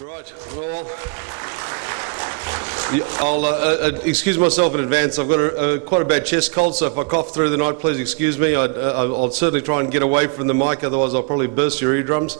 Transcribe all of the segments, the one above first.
Right. Well, I'll excuse myself in advance. I've got quite a bad chest cold, so if I cough through the night, please excuse me. I'll certainly try and get away from the mic, otherwise I'll probably burst your eardrums.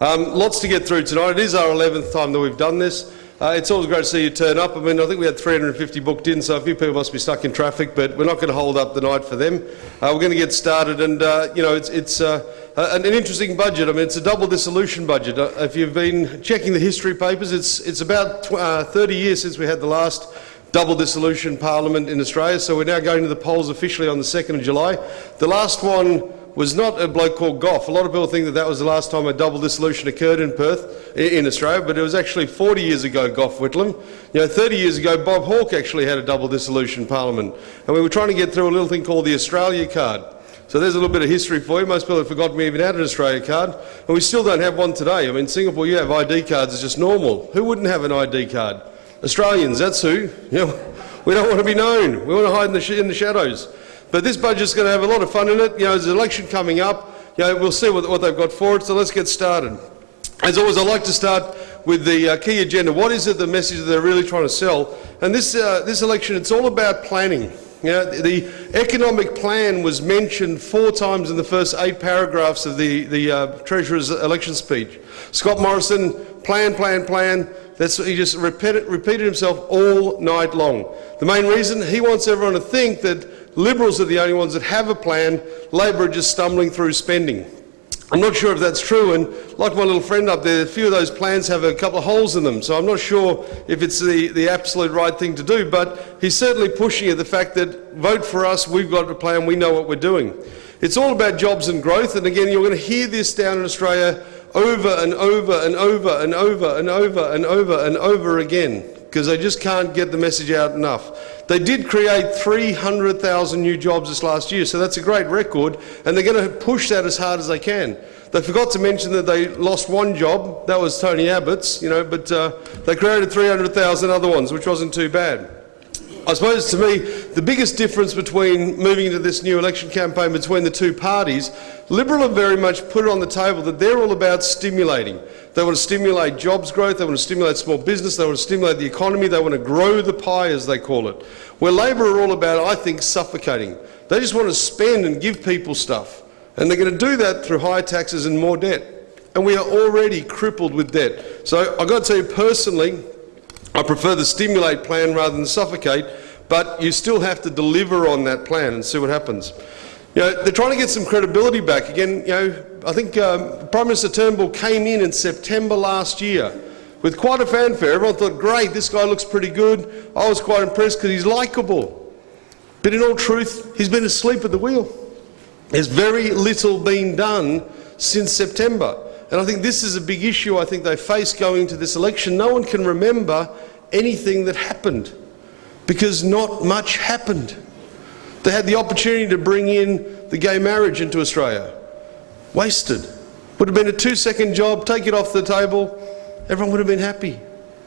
Lots to get through tonight. It is our 11th time that we've done this. It's always great to see you turn up. I mean, I think we had 350 booked in, so a few people must be stuck in traffic, but we're not going to hold up the night for them. We're going to get started, and you know, it's an interesting budget. I mean, it's a double dissolution budget. If you've been checking the history papers, it's about 30 years since we had the last double dissolution parliament in Australia, so we're now going to the polls officially on the 2nd of July. The last one was not a bloke called Gough. A lot of people think that that was the last time a double dissolution occurred in Perth, in Australia, but it was actually 40 years ago, Gough Whitlam. You know, 30 years ago, Bob Hawke actually had a double dissolution parliament, and we were trying to get through a little thing called the Australia card. So there's a little bit of history for you. Most people have forgotten we even had an Australia card, and we still don't have one today. I mean, Singapore, you have ID cards, it's just normal. Who wouldn't have an ID card? Australians, that's who. You know, we don't want to be known. We want to hide in the shadows. But this budget's going to have a lot of fun in it. You know, there's an election coming up. You know, we'll see what they've got for it, so let's get started. As always, I like to start with the key agenda. What is it, the message that they're really trying to sell? And this election, it's all about planning. You know, the economic plan was mentioned 4 times in the first 8 paragraphs of the Treasurer's election speech. Scott Morrison, plan. He just repeated himself all night long. The main reason, he wants everyone to think that Liberals are the only ones that have a plan, Labor are just stumbling through spending. I'm not sure if that's true, and like my little friend up there, a few of those plans have a couple of holes in them, so I'm not sure if it's the absolute right thing to do, but he's certainly pushing at the fact that vote for us, we've got a plan, we know what we're doing. It's all about jobs and growth, and again, you're going to hear this down in Australia over and over and over and over and over and over and over again, because they just can't get the message out enough. They did create 300,000 new jobs this last year, so that's a great record, and they're going to push that as hard as they can. They forgot to mention that they lost one job, that was Tony Abbott's, you know, but they created 300,000 other ones, which wasn't too bad. I suppose, to me, the biggest difference between moving into this new election campaign between the two parties, Liberal have very much put it on the table that they're all about stimulating. They want to stimulate jobs growth, they want to stimulate small business, they want to stimulate the economy, they want to grow the pie, as they call it. Where Labor are all about, I think, suffocating. They just want to spend and give people stuff. And they're going to do that through higher taxes and more debt. And we are already crippled with debt. So I've got to tell you personally, I prefer the stimulate plan rather than suffocate, but you still have to deliver on that plan and see what happens. You know, they're trying to get some credibility back. Again, you know, I think Prime Minister Turnbull came in September last year with quite a fanfare. Everyone thought, great, this guy looks pretty good. I was quite impressed because he's likeable. But in all truth, he's been asleep at the wheel. There's very little been done since September. And I think this is a big issue I think they face going into this election. No one can remember anything that happened because not much happened. They had the opportunity to bring in the gay marriage into Australia. Wasted. Would have been a 2-second job, take it off the table, everyone would have been happy.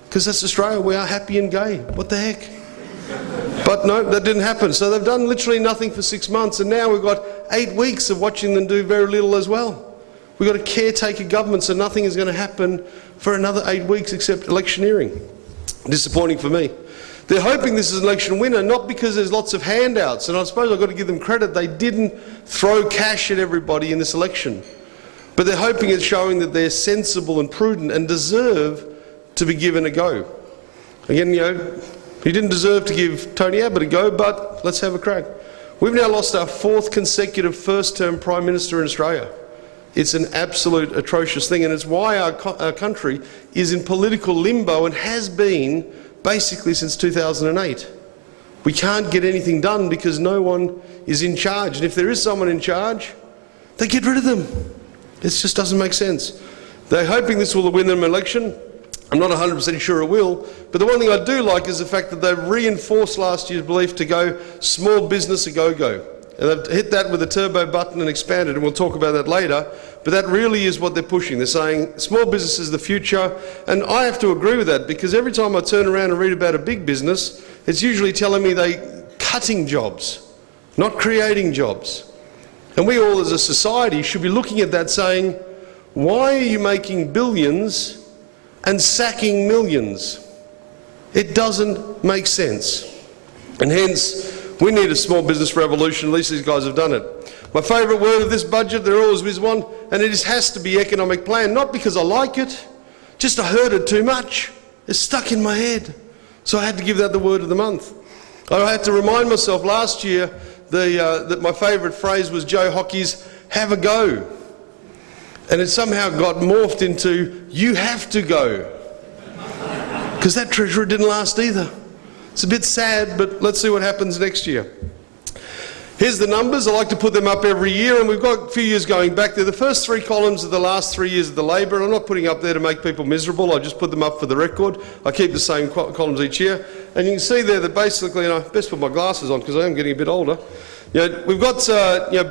Because that's Australia, we are happy and gay. What the heck? But no, that didn't happen. So they've done literally nothing for 6 months, and now we've got 8 weeks of watching them do very little as well. We've got a caretaker government, so nothing is going to happen for another 8 weeks except electioneering. Disappointing for me. They're hoping this is an election winner, not because there's lots of handouts, and I suppose I've got to give them credit. They didn't throw cash at everybody in this election. But they're hoping it's showing that they're sensible and prudent and deserve to be given a go. Again, you know, he didn't deserve to give Tony Abbott a go, but let's have a crack. We've now lost our 4th consecutive first-term Prime Minister in Australia. It's an absolute atrocious thing, and it's why our country is in political limbo and has been basically since 2008. We can't get anything done because no one is in charge, and if there is someone in charge, they get rid of them. It just doesn't make sense. They're hoping this will win them an election. I'm not 100% sure it will, but the one thing I do like is the fact that they've reinforced last year's belief to go small business a go-go. And they've hit that with a turbo button and expanded, and we'll talk about that later, but that really is what they're pushing. They're saying small business is the future, and I have to agree with that, because every time I turn around and read about a big business, it's usually telling me they're cutting jobs, not creating jobs. And we all as a society should be looking at that saying, why are you making billions and sacking millions. It doesn't make sense. And hence, we need a small business revolution. At least these guys have done it. My favourite word of this budget, there always is one, and it has to be economic plan. Not because I like it, just I heard it too much. It's stuck in my head. So I had to give that the word of the month. I had to remind myself last year that my favourite phrase was Joe Hockey's "have a go." And it somehow got morphed into "you have to go." Because that treasurer didn't last either. It's a bit sad, but let's see what happens next year. Here's the numbers. I like to put them up every year, and we've got a few years going back there. The first three columns are the last 3 years of the Labor, and I'm not putting up there to make people miserable. I just put them up for the record. I keep the same columns each year. And you can see there that basically, and I best put my glasses on because I am getting a bit older. We've got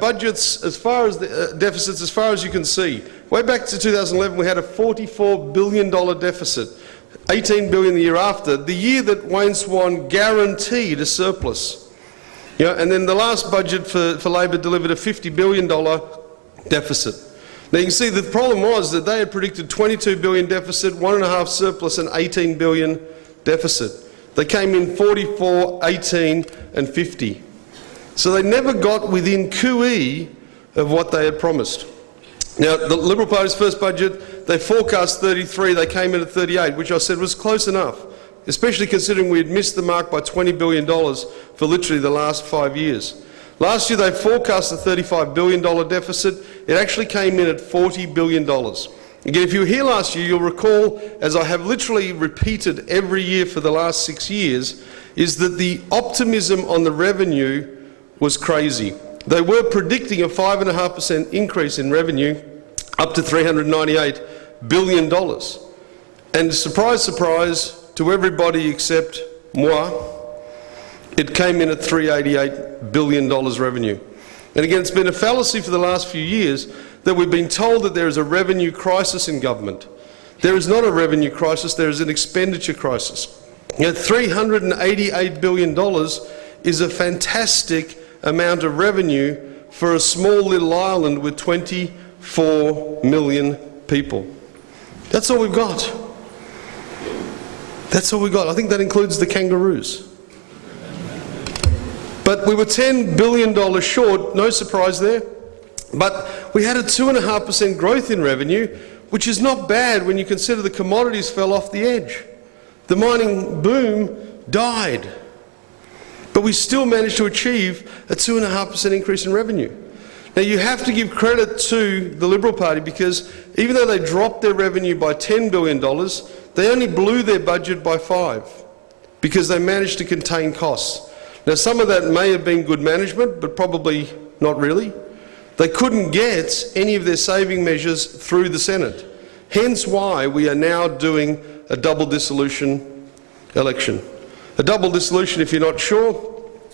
budgets as far as the deficits as far as you can see. Way back to 2011, we had a $44 billion deficit. 18 billion the year after, the year that Wayne Swan guaranteed a surplus. And then the last budget for Labor delivered a $50 billion deficit. Now you can see the problem was that they had predicted $22 billion deficit, 1.5 surplus and 18 billion deficit. They came in 44, 18 and 50. So they never got within cooee of what they had promised. Now, the Liberal Party's first budget, they forecast 33, they came in at 38, which I said was close enough, especially considering we had missed the mark by $20 billion for literally the last 5 years. Last year they forecast a $35 billion deficit. It actually came in at $40 billion. Again, if you were here last year, you'll recall, as I have literally repeated every year for the last 6 years, is that the optimism on the revenue was crazy. They were predicting a 5.5% increase in revenue up to $398 billion. And surprise, surprise, to everybody except moi, it came in at $388 billion revenue. And again, it's been a fallacy for the last few years that we've been told that there is a revenue crisis in government. There is not a revenue crisis, there is an expenditure crisis. $388 billion is a fantastic amount of revenue for a small little island with 24 million people. That's all we've got. That's all we got. I think that includes the kangaroos. But we were $10 billion short, no surprise there. But we had a 2.5% growth in revenue, which is not bad when you consider the commodities fell off the edge. The mining boom died. But we still managed to achieve a 2.5% increase in revenue. Now you have to give credit to the Liberal Party because even though they dropped their revenue by $10 billion, they only blew their budget by 5 because they managed to contain costs. Now some of that may have been good management, but probably not really. They couldn't get any of their saving measures through the Senate. Hence why we are now doing a double dissolution election. A double dissolution, if you're not sure,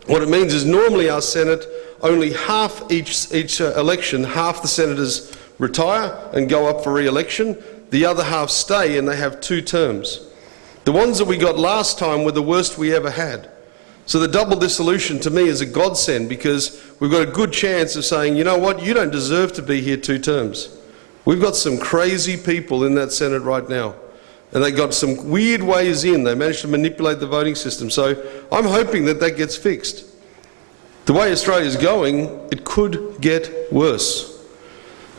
what it means is normally our Senate, only half each election, half the senators retire and go up for re-election, the other half stay and they have 2 terms. The ones that we got last time were the worst we ever had. So the double dissolution to me is a godsend because we've got a good chance of saying, you know what, you don't deserve to be here 2 terms. We've got some crazy people in that Senate right now. And they got some weird ways in. They managed to manipulate the voting system. So I'm hoping that that gets fixed. The way Australia's going, it could get worse.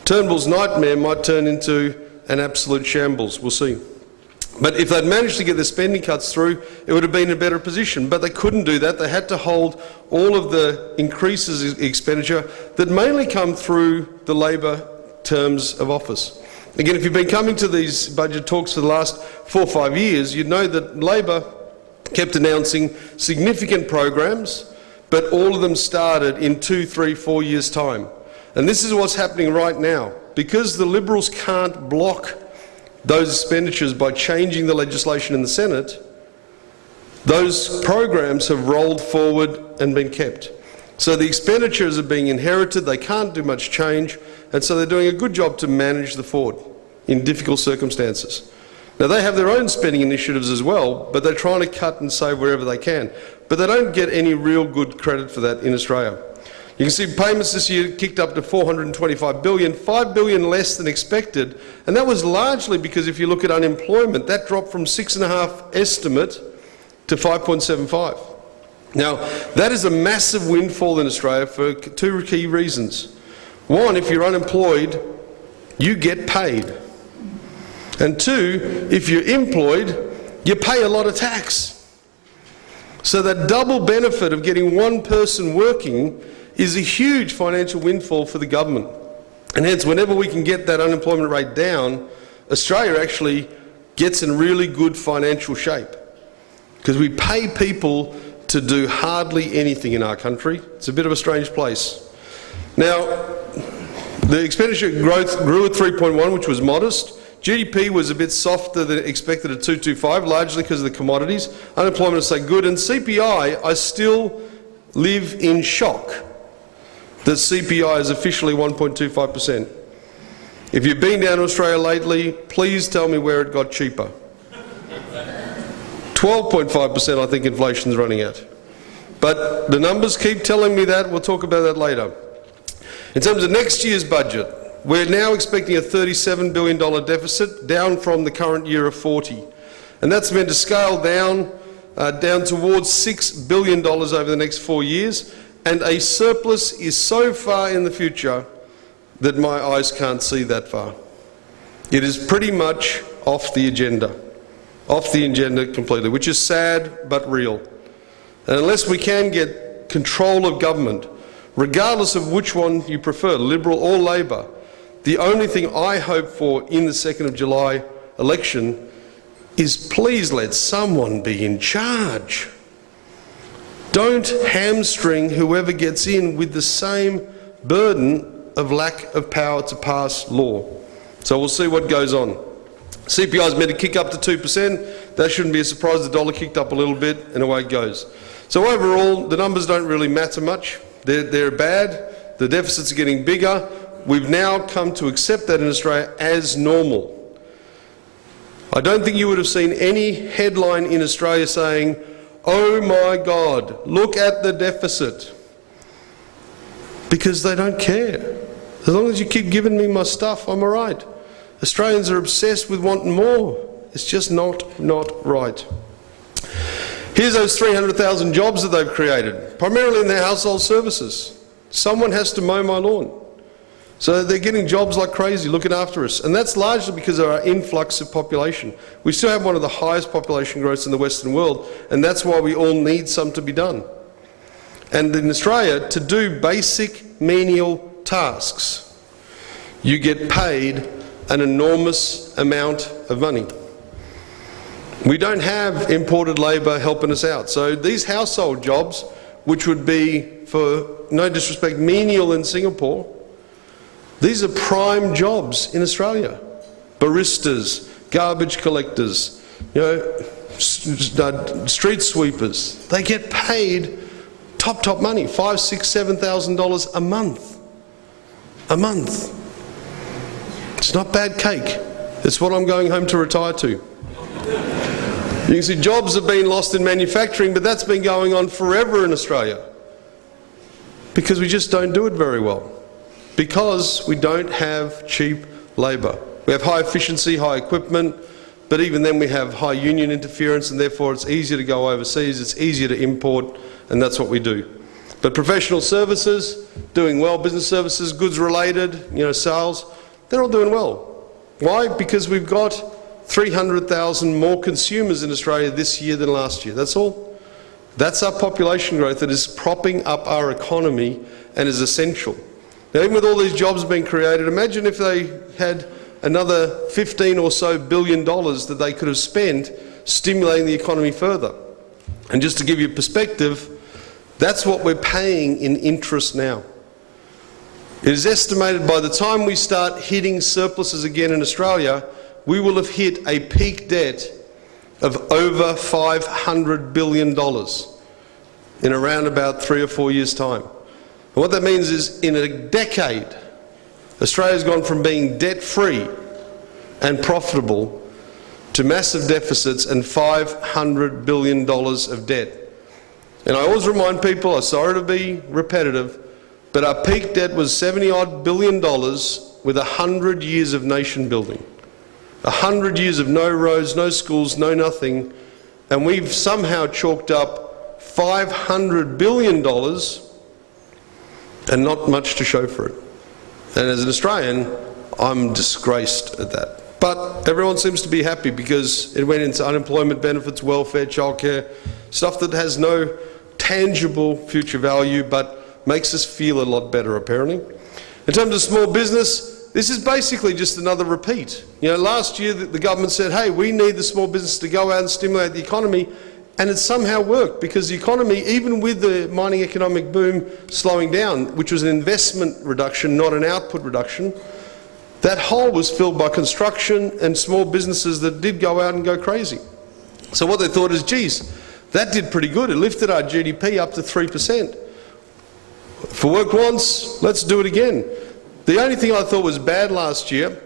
Turnbull's nightmare might turn into an absolute shambles. We'll see. But if they'd managed to get their spending cuts through, it would have been in a better position. But they couldn't do that. They had to hold all of the increases in expenditure that mainly come through the Labor terms of office. Again, if you've been coming to these budget talks for the last 4 or 5 years, you'd know that Labor kept announcing significant programs, but all of them started in 2, 3, 4 years' time. And this is what's happening right now. Because the Liberals can't block those expenditures by changing the legislation in the Senate, those programs have rolled forward and been kept. So the expenditures are being inherited, they can't do much change, and so they're doing a good job to manage the Ford in difficult circumstances. Now they have their own spending initiatives as well, but they're trying to cut and save wherever they can. But they don't get any real good credit for that in Australia. You can see payments this year kicked up to $425 billion, $5 billion less than expected, and that was largely because if you look at unemployment, that dropped from 6.5 estimate to 5.75. Now, that is a massive windfall in Australia for two key reasons. One, if you're unemployed, you get paid. And two, if you're employed, you pay a lot of tax. So that double benefit of getting one person working is a huge financial windfall for the government. And hence, whenever we can get that unemployment rate down, Australia actually gets in really good financial shape. Because we pay people to do hardly anything in our country. It's a bit of a strange place. Now, the expenditure growth grew at 3.1, which was modest. GDP was a bit softer than expected at 2.25, largely because of the commodities. Unemployment is so good, and CPI, I still live in shock that CPI is officially 1.25%. If you've been down to Australia lately, please tell me where it got cheaper. 12.5% I think inflation's running at. But the numbers keep telling me that. We'll talk about that later. In terms of next year's budget, we're now expecting a $37 billion deficit, down from the current year of 40. And that's meant to scale down towards $6 billion over the next 4 years. And a surplus is so far in the future that my eyes can't see that far. It is pretty much off the agenda completely, which is sad but real. And unless we can get control of government, regardless of which one you prefer, Liberal or Labor, the only thing I hope for in the 2nd of July election is please let someone be in charge. Don't hamstring whoever gets in with the same burden of lack of power to pass law. So we'll see what goes on. CPI is meant to kick up to 2%. That shouldn't be a surprise. The dollar kicked up a little bit and away it goes. So overall, the numbers don't really matter much. They're bad. The deficits are getting bigger. We've now come to accept that in Australia as normal. I don't think you would have seen any headline in Australia saying, "Oh my God, look at the deficit," because they don't care. As long as you keep giving me my stuff, I'm all right. Australians are obsessed with wanting more. It's just not right. Here's those 300,000 jobs that they've created, primarily in their household services. Someone has to mow my lawn. So they're getting jobs like crazy, looking after us. And that's largely because of our influx of population. We still have one of the highest population growths in the Western world, and that's why we all need some to be done. And in Australia, to do basic menial tasks, you get paid an enormous amount of money. We don't have imported labour helping us out. So these household jobs, which would be, for no disrespect, menial in Singapore, these are prime jobs in Australia. Baristas, garbage collectors, street sweepers. They get paid top money, $5,000, $6,000, $7,000 a month. A month. It's not bad cake. It's what I'm going home to retire to. You can see jobs have been lost in manufacturing, but that's been going on forever in Australia because we just don't do it very well, because we don't have cheap labour. We have high efficiency, high equipment, but even then we have high union interference, and therefore it's easier to go overseas, it's easier to import, and that's what we do. But professional services, doing well, business services, goods related, sales, they're all doing well. Why? Because we've got 300,000 more consumers in Australia this year than last year. That's all. That's our population growth that is propping up our economy and is essential. Now, even with all these jobs being created, imagine if they had another $15 or so billion that they could have spent stimulating the economy further. And just to give you perspective, that's what we're paying in interest now. It is estimated by the time we start hitting surpluses again in Australia, we will have hit a peak debt of over $500 billion in around about 3 or 4 years' time. And what that means is, in a decade, Australia's gone from being debt-free and profitable to massive deficits and $500 billion of debt. And I always remind people, I'm sorry to be repetitive, but our peak debt was $70-odd billion with 100 years of nation building. 100 years of no roads, no schools, no nothing, and we've somehow chalked up $500 billion and not much to show for it. And as an Australian, I'm disgraced at that. But everyone seems to be happy because it went into unemployment benefits, welfare, childcare, stuff that has no tangible future value but makes us feel a lot better, apparently. In terms of small business, this is basically just another repeat. You know, last year the government said, hey, we need the small business to go out and stimulate the economy, and it somehow worked because the economy, even with the mining economic boom slowing down, which was an investment reduction, not an output reduction, that hole was filled by construction and small businesses that did go out and go crazy. So what they thought is, geez, that did pretty good. It lifted our GDP up to 3%. If it worked once, let's do it again. The only thing I thought was bad last year,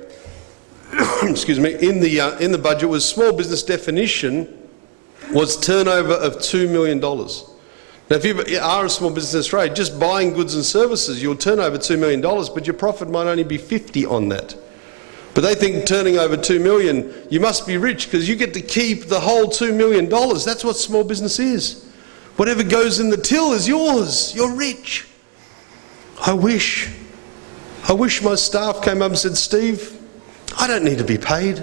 excuse me, in the budget was small business definition was turnover of $2 million. Now, if you are a small business in Australia, just buying goods and services, you'll turn over $2 million, but your profit might only be 50 on that. But they think turning over $2 million, you must be rich because you get to keep the whole $2 million. That's what small business is. Whatever goes in the till is yours. You're rich. I wish my staff came up and said, Steve, I don't need to be paid.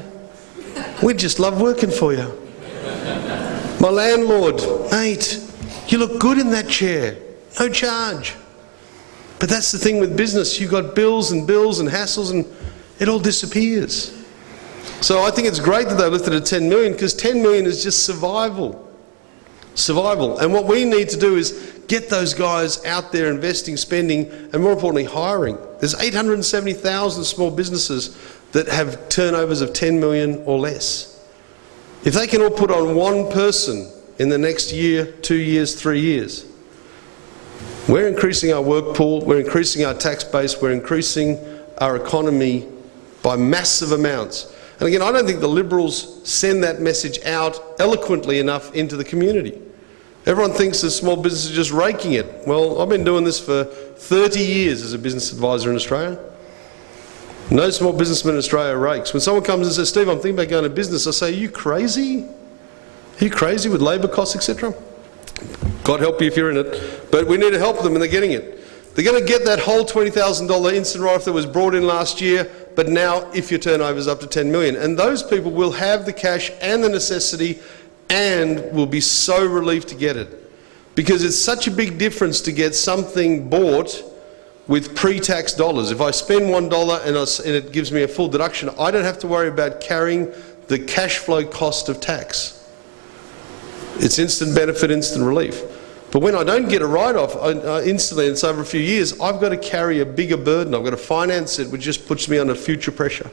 We just love working for you. My landlord, mate, you look good in that chair, no charge. But that's the thing with business, you've got bills and hassles and it all disappears. So I think it's great that they lifted it to 10 million because 10 million is just survival. And what we need to do is get those guys out there investing, spending, and more importantly, hiring. There's 870,000 small businesses that have turnovers of 10 million or less. If they can all put on one person in the next year, 2 years, 3 years, we're increasing our work pool, we're increasing our tax base, we're increasing our economy by massive amounts. And again, I don't think the Liberals send that message out eloquently enough into the community. Everyone thinks that small business is just raking it. Well, I've been doing this for 30 years as a business advisor in Australia. No small businessman in Australia rakes. When someone comes and says, Steve, I'm thinking about going to business, I say, are you crazy? Are you crazy with labour costs, etc.? God help you if you're in it. But we need to help them and they're getting it. They're going to get that whole $20,000 instant write-off that was brought in last year, but now if your turnover is up to 10 million. And those people will have the cash and the necessity and will be so relieved to get it. Because it's such a big difference to get something bought with pre-tax dollars. If I spend $1 and it gives me a full deduction, I don't have to worry about carrying the cash flow cost of tax. It's instant benefit, instant relief. But when I don't get a write-off instantly, and it's over a few years, I've got to carry a bigger burden. I've got to finance it, which just puts me under future pressure.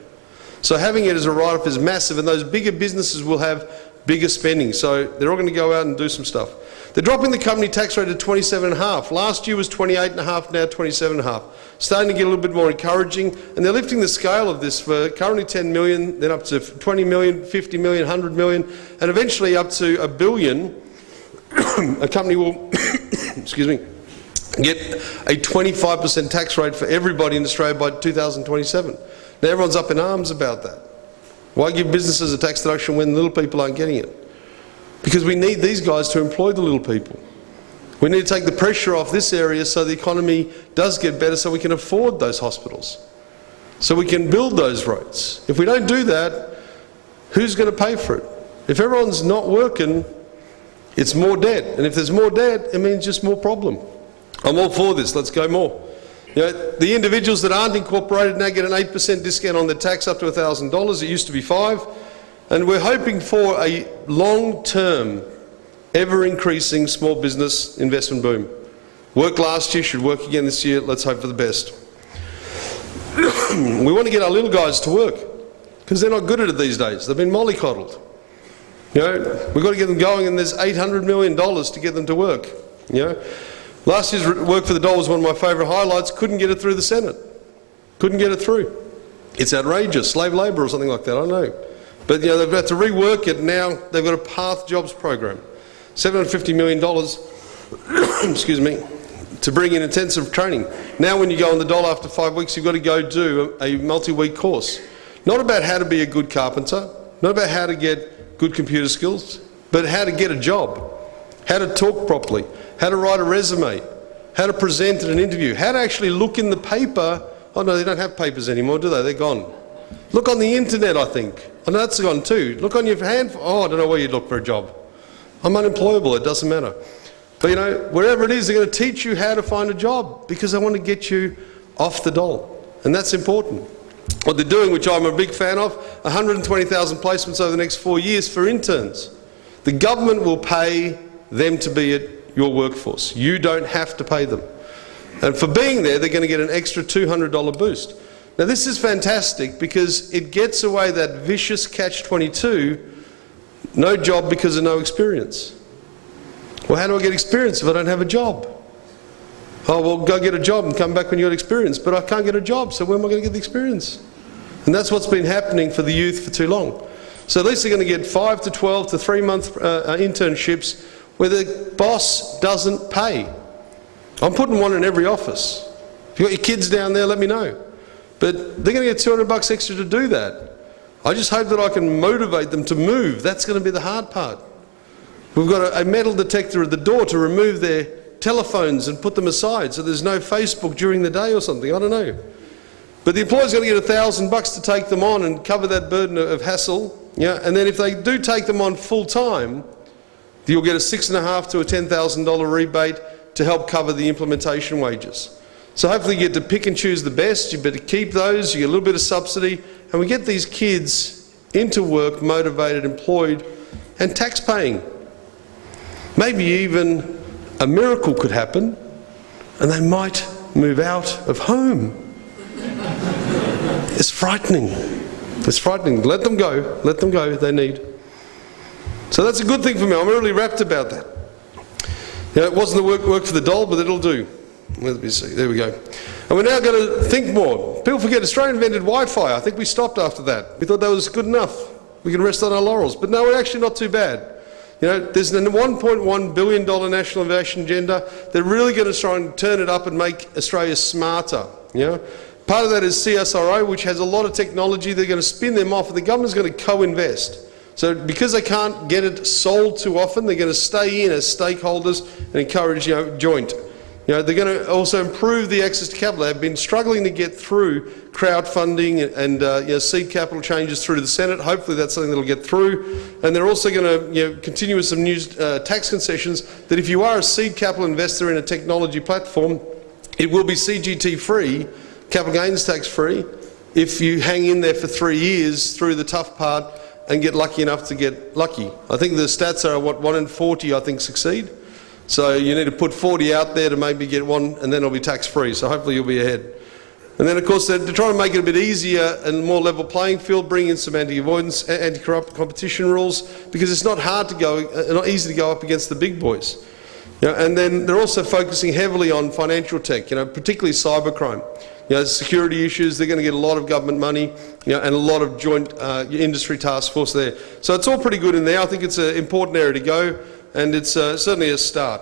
So having it as a write-off is massive, and those bigger businesses will have bigger spending. So they're all going to go out and do some stuff. They're dropping the company tax rate to 27.5. Last year was 28.5, now 27.5. Starting to get a little bit more encouraging, and they're lifting the scale of this for currently 10 million, then up to 20 million, 50 million, 100 million, and eventually up to $1 billion. A company will, excuse me, get a 25% tax rate for everybody in Australia by 2027. Now everyone's up in arms about that. Why give businesses a tax deduction when little people aren't getting it? Because we need these guys to employ the little people. We need to take the pressure off this area so the economy does get better so we can afford those hospitals, so we can build those roads. If we don't do that, who's going to pay for it? If everyone's not working, it's more debt. And if there's more debt, it means just more problem. I'm all for this. Let's go more. You know, the individuals that aren't incorporated now get an 8% discount on their tax up to $1,000. It used to be 5%. And we're hoping for a long-term, ever-increasing small business investment boom. Worked last year, should work again this year. Let's hope for the best. We want to get our little guys to work because they're not good at it these days. They've been mollycoddled. You know, we've got to get them going, and there's $800 million to get them to work. You know, last year's work for the dollar was one of my favourite highlights. Couldn't get it through the Senate. Couldn't get it through. It's outrageous. Slave labour or something like that. I don't know. But you know, they've had to rework it. Now they've got a Path Jobs program, $750 million. Excuse me. to bring in intensive training. Now when you go on the dole after 5 weeks, you've got to go do a multi-week course. Not about how to be a good carpenter, not about how to get good computer skills, but how to get a job, how to talk properly, how to write a resume, how to present at an interview, how to actually look in the paper. Oh no, they don't have papers anymore, do they? They're gone. Look on the internet, I think. Oh no, that's gone too. Look on your hand. Oh, I don't know where you'd look for a job. I'm unemployable, it doesn't matter. But you know, wherever it is, they're going to teach you how to find a job because they want to get you off the dole. And that's important. What they're doing, which I'm a big fan of, 120,000 placements over the next 4 years for interns. The government will pay them to be at your workforce. You don't have to pay them. And for being there, they're going to get an extra $200 boost. Now this is fantastic because it gets away that vicious catch-22, no job because of no experience. Well, how do I get experience if I don't have a job? Oh, well, go get a job and come back when you've got experience, but I can't get a job, so when am I going to get the experience? And that's what's been happening for the youth for too long. So at least they're going to get 5 to 12 to 3-month internships where the boss doesn't pay. I'm putting one in every office. If you've got your kids down there, let me know. But they're going to get $200 extra to do that. I just hope that I can motivate them to move. That's going to be the hard part. We've got a metal detector at the door to remove their telephones and put them aside so there's no Facebook during the day or something. I don't know. But the employer's going to get $1,000 to take them on and cover that burden of hassle. Yeah? And then if they do take them on full time, you'll get a $6,500 to a $10,000 rebate to help cover the implementation wages. So hopefully you get to pick and choose the best. You better keep those, you get a little bit of subsidy, and we get these kids into work, motivated, employed, and tax paying. Maybe even a miracle could happen and they might move out of home. It's frightening. It's frightening. Let them go. Let them go. They need. So that's a good thing for me. I'm really rapt about that. You know, it wasn't the work for the dole, but it'll do. Let me see. There we go. And we're now going to think more. People forget Australia invented Wi-Fi. I think we stopped after that. We thought that was good enough. We can rest on our laurels. But no, we're actually not too bad. You know, there's a $1.1 billion national innovation agenda. They're really going to try and turn it up and make Australia smarter. You know? Part of that is CSIRO, which has a lot of technology. They're going to spin them off and the government's going to co-invest. So because they can't get it sold too often, they're going to stay in as stakeholders and encourage, you know, joint. You know, they're going to also improve the access to capital. They've been struggling to get through crowdfunding and you know, seed capital changes through to the Senate. Hopefully that's something that will get through. And they're also going to, you know, continue with some new tax concessions that if you are a seed capital investor in a technology platform, it will be CGT free, capital gains tax free, if you hang in there for 3 years through the tough part and get lucky enough to get lucky. I think the stats are, what, 1 in 40 I think succeed. So you need to put 40 out there to maybe get one, and then it'll be tax-free. So hopefully you'll be ahead. And then, of course, they're trying to make it a bit easier and more level playing field, bring in some anti-avoidance, anti-corrupt competition rules, because it's not hard to go, not easy to go up against the big boys. You know, and then they're also focusing heavily on financial tech, you know, particularly cybercrime. You know, security issues, they're going to get a lot of government money, you know, and a lot of joint industry task force there. So it's all pretty good in there. I think it's an important area to go. And it's certainly a start.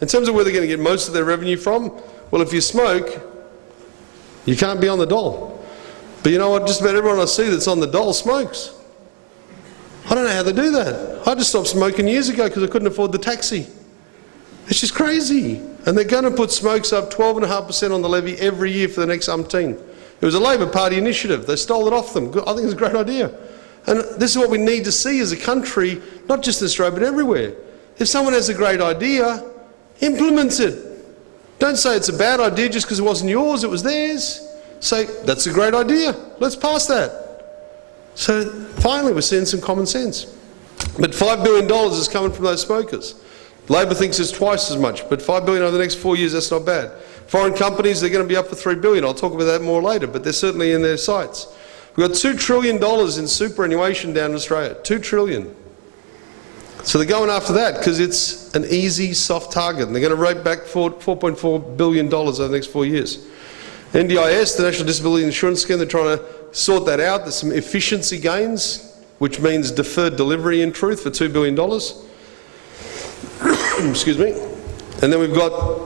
In terms of where they're going to get most of their revenue from, well, if you smoke, you can't be on the dole. But you know what? Just about everyone I see that's on the dole smokes. I don't know how they do that. I just stopped smoking years ago because I couldn't afford the taxi. It's just crazy. And they're going to put smokes up 12.5% on the levy every year for the next umpteen. It was a Labor Party initiative. They stole it off them. I think it's a great idea. And this is what we need to see as a country, not just in Australia, but everywhere. If someone has a great idea, implement it. Don't say it's a bad idea just because it wasn't yours, it was theirs. Say, that's a great idea, let's pass that. So finally we're seeing some common sense. But $5 billion is coming from those smokers. Labor thinks it's twice as much, but $5 billion over the next 4 years, that's not bad. Foreign companies, they're going to be up for $3 billion. I'll talk about that more later, but they're certainly in their sights. We've got $2 trillion in superannuation down in Australia, $2 trillion. So they're going after that because it's an easy, soft target, and they're going to rake back $4.4 billion over the next 4 years. NDIS, the National Disability Insurance Scheme, they're trying to sort that out. There's some efficiency gains, which means deferred delivery in truth for $2 billion. Excuse me. And then we've got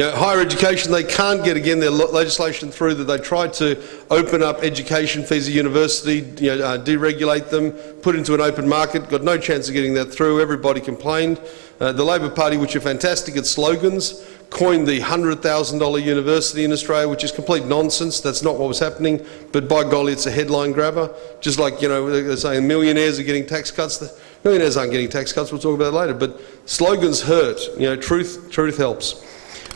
Higher education, they can't get, again, their legislation through that they tried to open up education fees at university, deregulate them, put into an open market, got no chance of getting that through. Everybody complained. The Labor Party, which are fantastic at slogans, coined the $100,000 university in Australia, which is complete nonsense. That's not what was happening, but by golly, it's a headline grabber. Just like, they're saying millionaires are getting tax cuts. The millionaires aren't getting tax cuts, we'll talk about it later, but slogans hurt. Truth helps.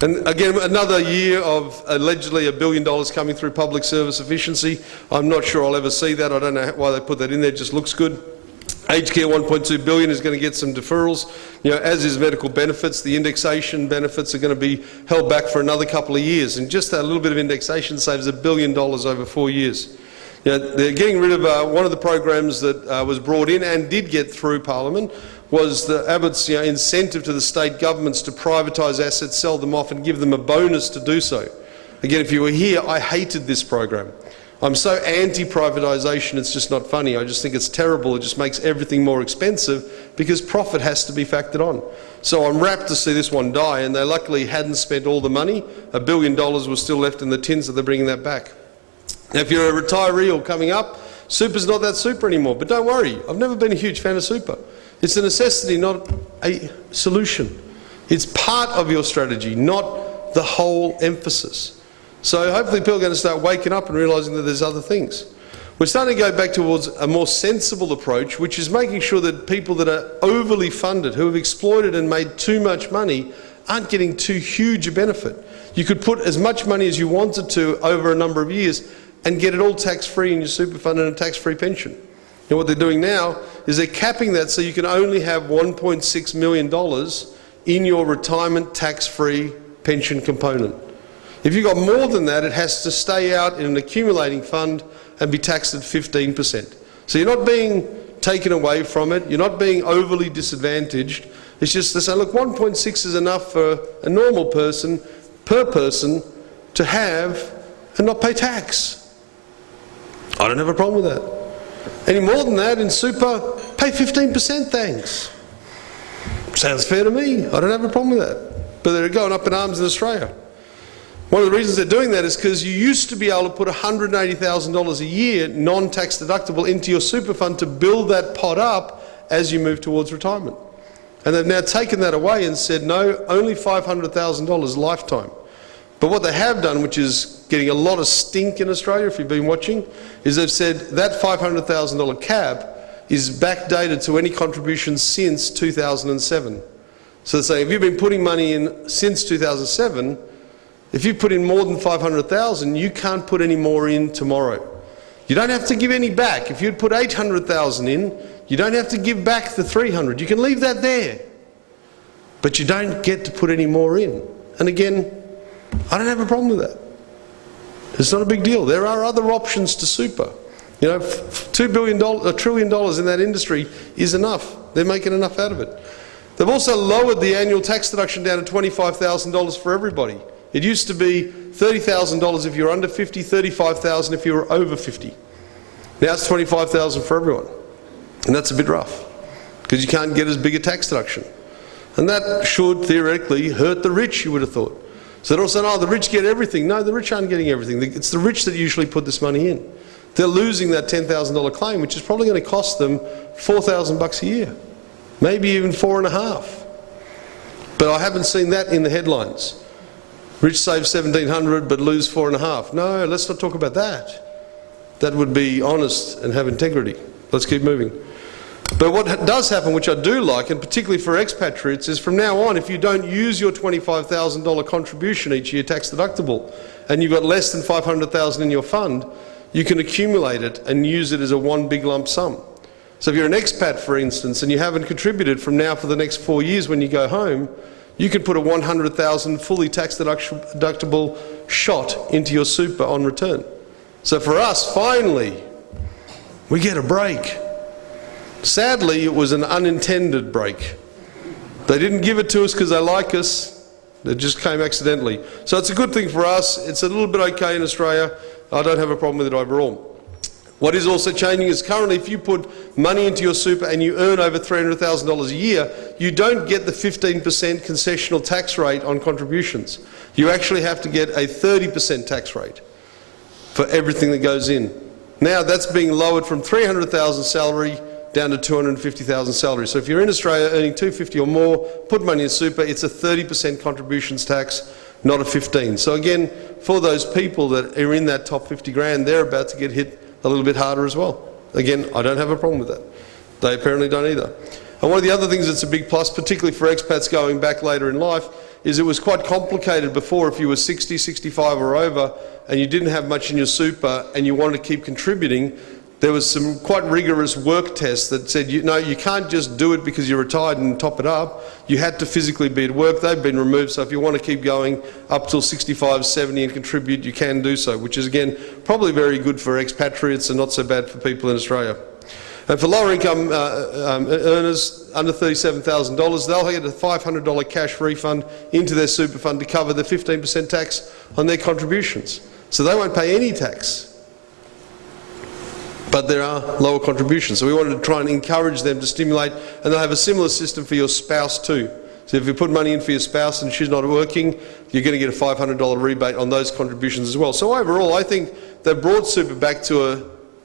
And again, another year of allegedly $1 billion coming through public service efficiency. I'm not sure I'll ever see that. I don't know why they put that in there, it just looks good. Aged care, $1.2 billion is going to get some deferrals, as is medical benefits. The indexation benefits are going to be held back for another couple of years, and just that little bit of indexation saves $1 billion over 4 years. They're getting rid of one of the programs that was brought in and did get through Parliament was the Abbott's incentive to the state governments to privatise assets, sell them off and give them a bonus to do so. Again, if you were here, I hated this program. I'm so anti-privatisation, it's just not funny. I just think it's terrible. It just makes everything more expensive because profit has to be factored on. So I'm rapt to see this one die, and they luckily hadn't spent all the money. $1 billion was still left in the tin, so they're bringing that back. Now, if you're a retiree or coming up, super's not that super anymore. But don't worry, I've never been a huge fan of super. It's a necessity, not a solution. It's part of your strategy, not the whole emphasis. So hopefully people are going to start waking up and realising that there's other things. We're starting to go back towards a more sensible approach, which is making sure that people that are overly funded, who have exploited and made too much money, aren't getting too huge a benefit. You could put as much money as you wanted to over a number of years and get it all tax-free in your super fund and a tax-free pension. And what they're doing now is they're capping that so you can only have $1.6 million in your retirement tax-free pension component. If you've got more than that, it has to stay out in an accumulating fund and be taxed at 15%. So you're not being taken away from it, you're not being overly disadvantaged. It's just they say, look, 1.6 is enough for a normal person, per person, to have and not pay tax. I don't have a problem with that. Any more than that in super, pay 15%, thanks. Sounds fair to me. I don't have a problem with that. But they're going up in arms in Australia. One of the reasons they're doing that is because you used to be able to put $180,000 a year, non-tax deductible, into your super fund to build that pot up as you move towards retirement. And they've now taken that away and said, no, only $500,000 lifetime. But what they have done, which is getting a lot of stink in Australia, if you've been watching, is they've said that $500,000 cap is backdated to any contributions since 2007. So they're saying if you've been putting money in since 2007, if you put in more than $500,000, you can't put any more in tomorrow. You don't have to give any back. If you'd put $800,000 in, you don't have to give back the $300,000. You can leave that there. But you don't get to put any more in. And again, I don't have a problem with that. It's not a big deal. There are other options to super. $2 billion, $1 trillion in that industry is enough. They're making enough out of it. They've also lowered the annual tax deduction down to $25,000 for everybody. It used to be $30,000 if you're under 50, $35,000 if you were over 50. Now it's $25,000 for everyone. And that's a bit rough, because you can't get as big a tax deduction. And that should theoretically hurt the rich, you would have thought. So they're all saying, oh, the rich get everything. No, the rich aren't getting everything. It's the rich that usually put this money in. They're losing that $10,000 claim, which is probably going to cost them $4,000 a year, maybe even $4,500. But I haven't seen that in the headlines. Rich save $1,700 but lose $4,500. No, let's not talk about that. That would be honest and have integrity. Let's keep moving. But what does happen, which I do like, and particularly for expatriates, is from now on, if you don't use your $25,000 contribution each year, tax deductible, and you've got less than $500,000 in your fund, you can accumulate it and use it as a one big lump sum. So if you're an expat, for instance, and you haven't contributed from now for the next 4 years when you go home, you can put a $100,000 fully tax deductible shot into your super on return. So for us, finally, we get a break. Sadly, it was an unintended break. They didn't give it to us because they like us. It just came accidentally. So it's a good thing for us. It's a little bit okay in Australia. I don't have a problem with it overall. What is also changing is currently if you put money into your super and you earn over $300,000 a year, you don't get the 15% concessional tax rate on contributions. You actually have to get a 30% tax rate for everything that goes in. Now that's being lowered from $300,000 salary down to $250,000 salary. So if you're in Australia earning $250,000 or more, put money in super, it's a 30% contributions tax, not a 15%. So again, for those people that are in that top 50 grand, they're about to get hit a little bit harder as well. Again, I don't have a problem with that. They apparently don't either. And one of the other things that's a big plus, particularly for expats going back later in life, is it was quite complicated before if you were 60, 65 or over and you didn't have much in your super and you wanted to keep contributing. There was some quite rigorous work tests that said, you can't just do it because you're retired and top it up. You had to physically be at work. They've been removed, so if you want to keep going up till 65, 70 and contribute, you can do so, which is, again, probably very good for expatriates and not so bad for people in Australia. And for lower income earners under $37,000, they'll get a $500 cash refund into their super fund to cover the 15% tax on their contributions. So they won't pay any tax. But there are lower contributions. So we wanted to try and encourage them to stimulate, and they'll have a similar system for your spouse too. So if you put money in for your spouse and she's not working, you're going to get a $500 rebate on those contributions as well. So overall, I think they've brought super back to a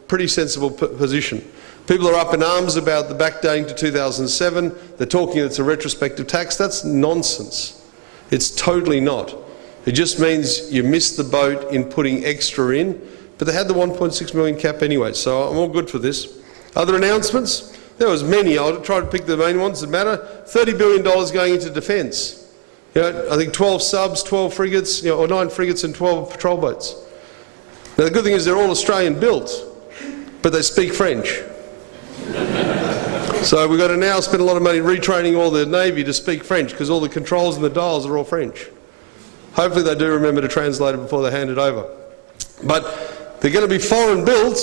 pretty sensible position. People are up in arms about the backdating to 2007. They're talking it's a retrospective tax. That's nonsense. It's totally not. It just means you missed the boat in putting extra in. But they had the 1.6 million cap anyway, so I'm all good for this. Other announcements? There was many. I'll try to pick the main ones that matter. $30 billion going into defence. I think 12 subs, 12 frigates, or 9 frigates and 12 patrol boats. Now the good thing is they're all Australian built, but they speak French. So we've got to now spend a lot of money retraining all the Navy to speak French because all the controls and the dials are all French. Hopefully they do remember to translate it before they hand it over. But they're going to be foreign built,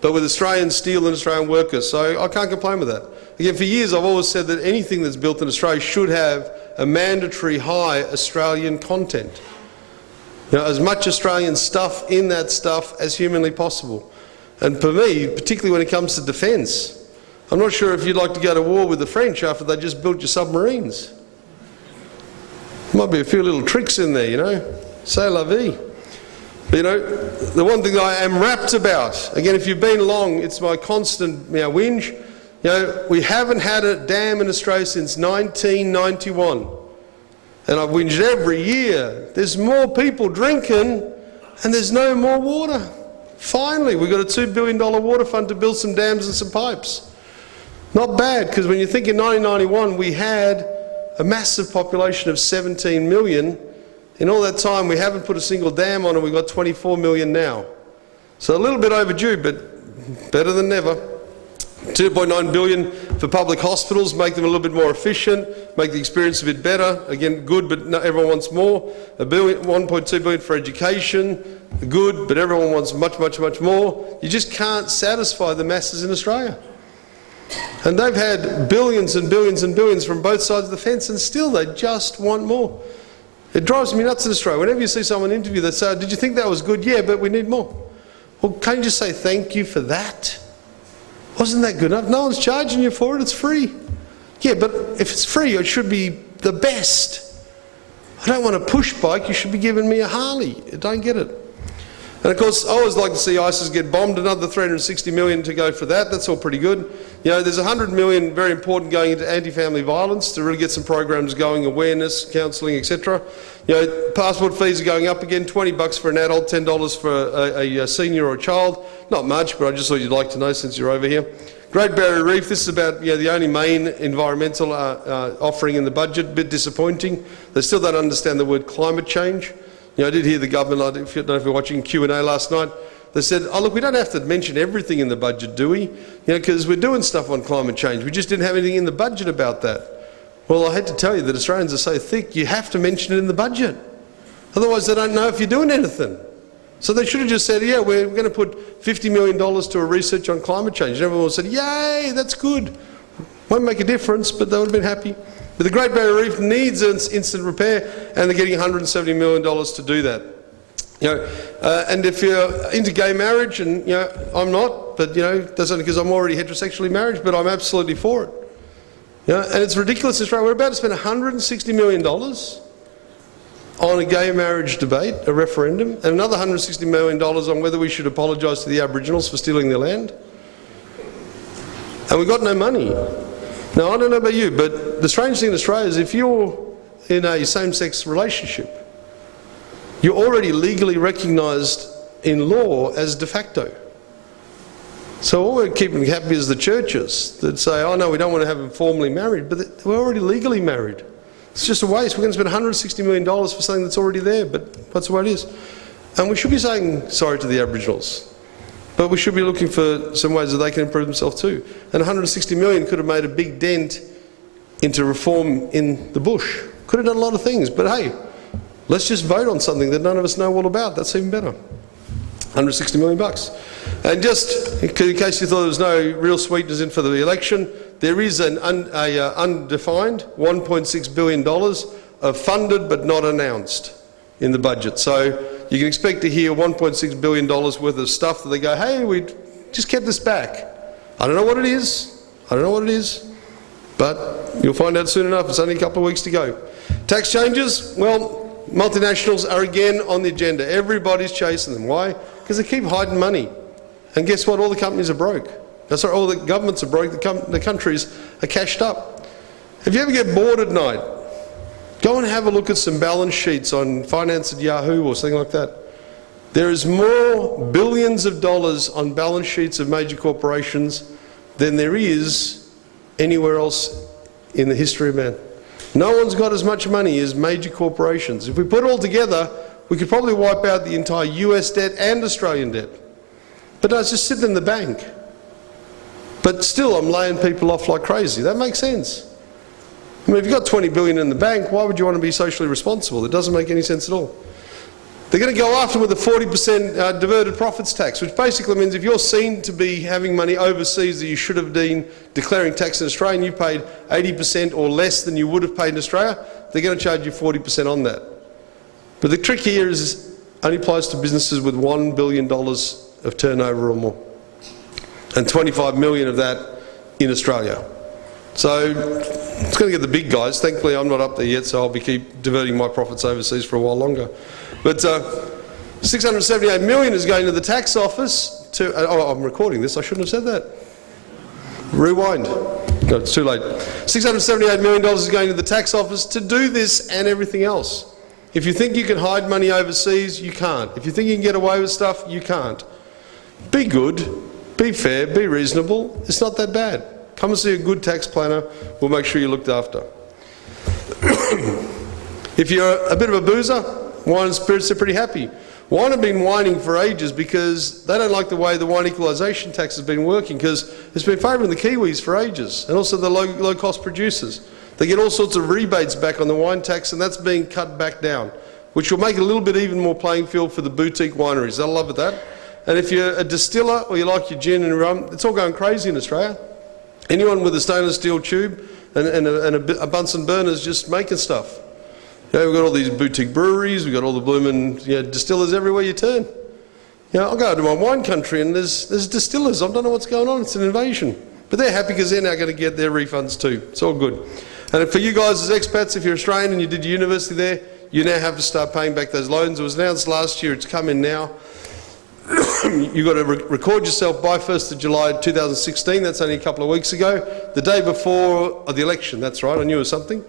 but with Australian steel and Australian workers, so I can't complain with that. Again, for years I've always said that anything that's built in Australia should have a mandatory high Australian content. As much Australian stuff in that stuff as humanly possible. And for me, particularly when it comes to defence, I'm not sure if you'd like to go to war with the French after they just built your submarines. Might be a few little tricks in there, C'est la vie. But, the one thing I am rapt about, again, if you've been along, it's my constant whinge. We haven't had a dam in Australia since 1991. And I've whinged every year. There's more people drinking and there's no more water. Finally, we've got a $2 billion water fund to build some dams and some pipes. Not bad, because when you think in 1991 we had a massive population of 17 million. In all that time, we haven't put a single dam on and we've got 24 million now. So a little bit overdue, but better than never. $2.9 billion for public hospitals, make them a little bit more efficient, make the experience a bit better. Again, good, but everyone wants more. $1.2 billion for education, good, but everyone wants much, much, much more. You just can't satisfy the masses in Australia. And they've had billions and billions and billions from both sides of the fence, and still they just want more. It drives me nuts in Australia. Whenever you see someone interview, they say, did you think that was good? Yeah, but we need more. Well, can't you just say thank you for that? Wasn't that good enough? No one's charging you for it, it's free. Yeah, but if it's free, it should be the best. I don't want a push bike, you should be giving me a Harley. I don't get it. And of course, I always like to see ISIS get bombed, another $360 million to go for that. That's all pretty good. There's $100 million, very important, going into anti-family violence to really get some programs going, awareness, counselling, etc. Passport fees are going up again, $20 for an adult, $10 for a senior or a child. Not much, but I just thought you'd like to know since you're over here. Great Barrier Reef, this is about the only main environmental offering in the budget, a bit disappointing. They still don't understand the word climate change. I did hear the government, I don't know if you're watching Q&A last night, they said, oh look, we don't have to mention everything in the budget, do we? Because we're doing stuff on climate change. We just didn't have anything in the budget about that. Well, I had to tell you that Australians are so thick, you have to mention it in the budget. Otherwise they don't know if you're doing anything. So they should have just said, yeah, we're going to put $50 million to a research on climate change. And everyone would have said, yay, that's good. Won't make a difference, but they would have been happy. But the Great Barrier Reef needs instant repair, and they're getting $170 million to do that. And if you're into gay marriage, and I'm not, but that's only because I'm already heterosexually married, but I'm absolutely for it. And it's ridiculous in Australia. We're about to spend $160 million on a gay marriage debate, a referendum, and another $160 million on whether we should apologise to the Aboriginals for stealing their land. And we've got no money. Now, I don't know about you, but the strange thing in Australia is if you're in a same-sex relationship, you're already legally recognised in law as de facto. So all we're keeping happy is the churches that say, oh no, we don't want to have them formally married, but we're already legally married. It's just a waste. We're going to spend $160 million for something that's already there, but that's the way it is. And we should be saying sorry to the Aboriginals, but we should be looking for some ways that they can improve themselves too. And $160 million could have made a big dent into reform in the bush. Could have done a lot of things, but hey, let's just vote on something that none of us know all about. That's even better. $160 million bucks. And just in case you thought there was no real sweeteners in for the election, there is an undefined $1.6 billion of funded but not announced in the budget. So you can expect to hear $1.6 billion worth of stuff that they go, hey, we just kept this back. I don't know what it is. I don't know what it is. But you'll find out soon enough. It's only a couple of weeks to go. Tax changes, well, multinationals are again on the agenda. Everybody's chasing them. Why? Because they keep hiding money. And guess what? All the companies are broke. That's right, all the governments are broke. The countries are cashed up. If you ever get bored at night, go and have a look at some balance sheets on Finance at Yahoo or something like that. There is more billions of dollars on balance sheets of major corporations than there is anywhere else in the history of man. No one's got as much money as major corporations. If we put it all together, we could probably wipe out the entire US debt and Australian debt. But no, it's just sitting in the bank. But still, I'm laying people off like crazy. That makes sense. I mean, if you've got $20 billion in the bank, why would you want to be socially responsible? It doesn't make any sense at all. They're going to go after with a 40% diverted profits tax, which basically means if you're seen to be having money overseas that you should have been declaring tax in Australia and you paid 80% or less than you would have paid in Australia, they're going to charge you 40% on that. But the trick here is it only applies to businesses with $1 billion of turnover or more, and 25 million of that in Australia. So it's going to get the big guys. Thankfully, I'm not up there yet, so I'll keep diverting my profits overseas for a while longer. But 678 million is going to the tax office to... oh, I'm recording this. I shouldn't have said that. Rewind. No, it's too late. $678 million is going to the tax office to do this and everything else. If you think you can hide money overseas, you can't. If you think you can get away with stuff, you can't. Be good, be fair, be reasonable. It's not that bad. Come and see a good tax planner. We'll make sure you're looked after. If you're a bit of a boozer, wine and spirits are pretty happy. Wine have been whining for ages because they don't like the way the wine equalisation tax has been working, because it's been favouring the Kiwis for ages, and also the low-cost producers. They get all sorts of rebates back on the wine tax, and that's being cut back down, which will make it a little bit even more playing field for the boutique wineries. They'll love it, that. And if you're a distiller or you like your gin and rum, it's all going crazy in Australia. Anyone with a stainless steel tube and a Bunsen burner is just making stuff. We've got all these boutique breweries, we've got all the blooming distillers everywhere you turn. I'll go to my wine country and there's distillers. I don't know what's going on. It's an invasion. But they're happy because they're now going to get their refunds too. It's all good. And for you guys as expats, if you're Australian and you did university there, you now have to start paying back those loans. It was announced last year, it's come in now. You've got to record yourself by 1st of July 2016, that's only a couple of weeks ago, the day before the election, that's right, I knew it was something.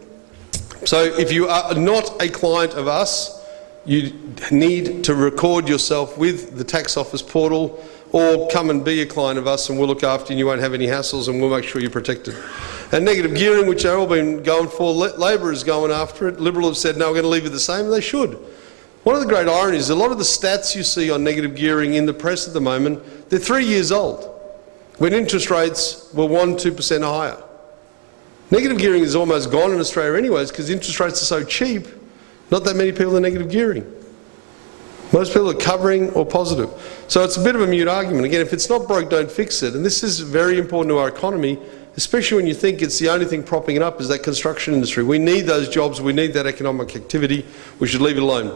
So if you are not a client of us, you need to record yourself with the tax office portal, or come and be a client of us and we'll look after you and you won't have any hassles and we'll make sure you're protected. And negative gearing, which they've all been going for, Labor is going after it. Liberal have said, no, we're going to leave it the same, and they should. One of the great ironies is a lot of the stats you see on negative gearing in the press at the moment, they're 3 years old, when interest rates were 1-2% higher. Negative gearing is almost gone in Australia anyways, because interest rates are so cheap, not that many people are negative gearing. Most people are covering or positive. So it's a bit of a mute argument. Again, if it's not broke, don't fix it. And this is very important to our economy, especially when you think it's the only thing propping it up is that construction industry. We need those jobs, we need that economic activity, we should leave it alone.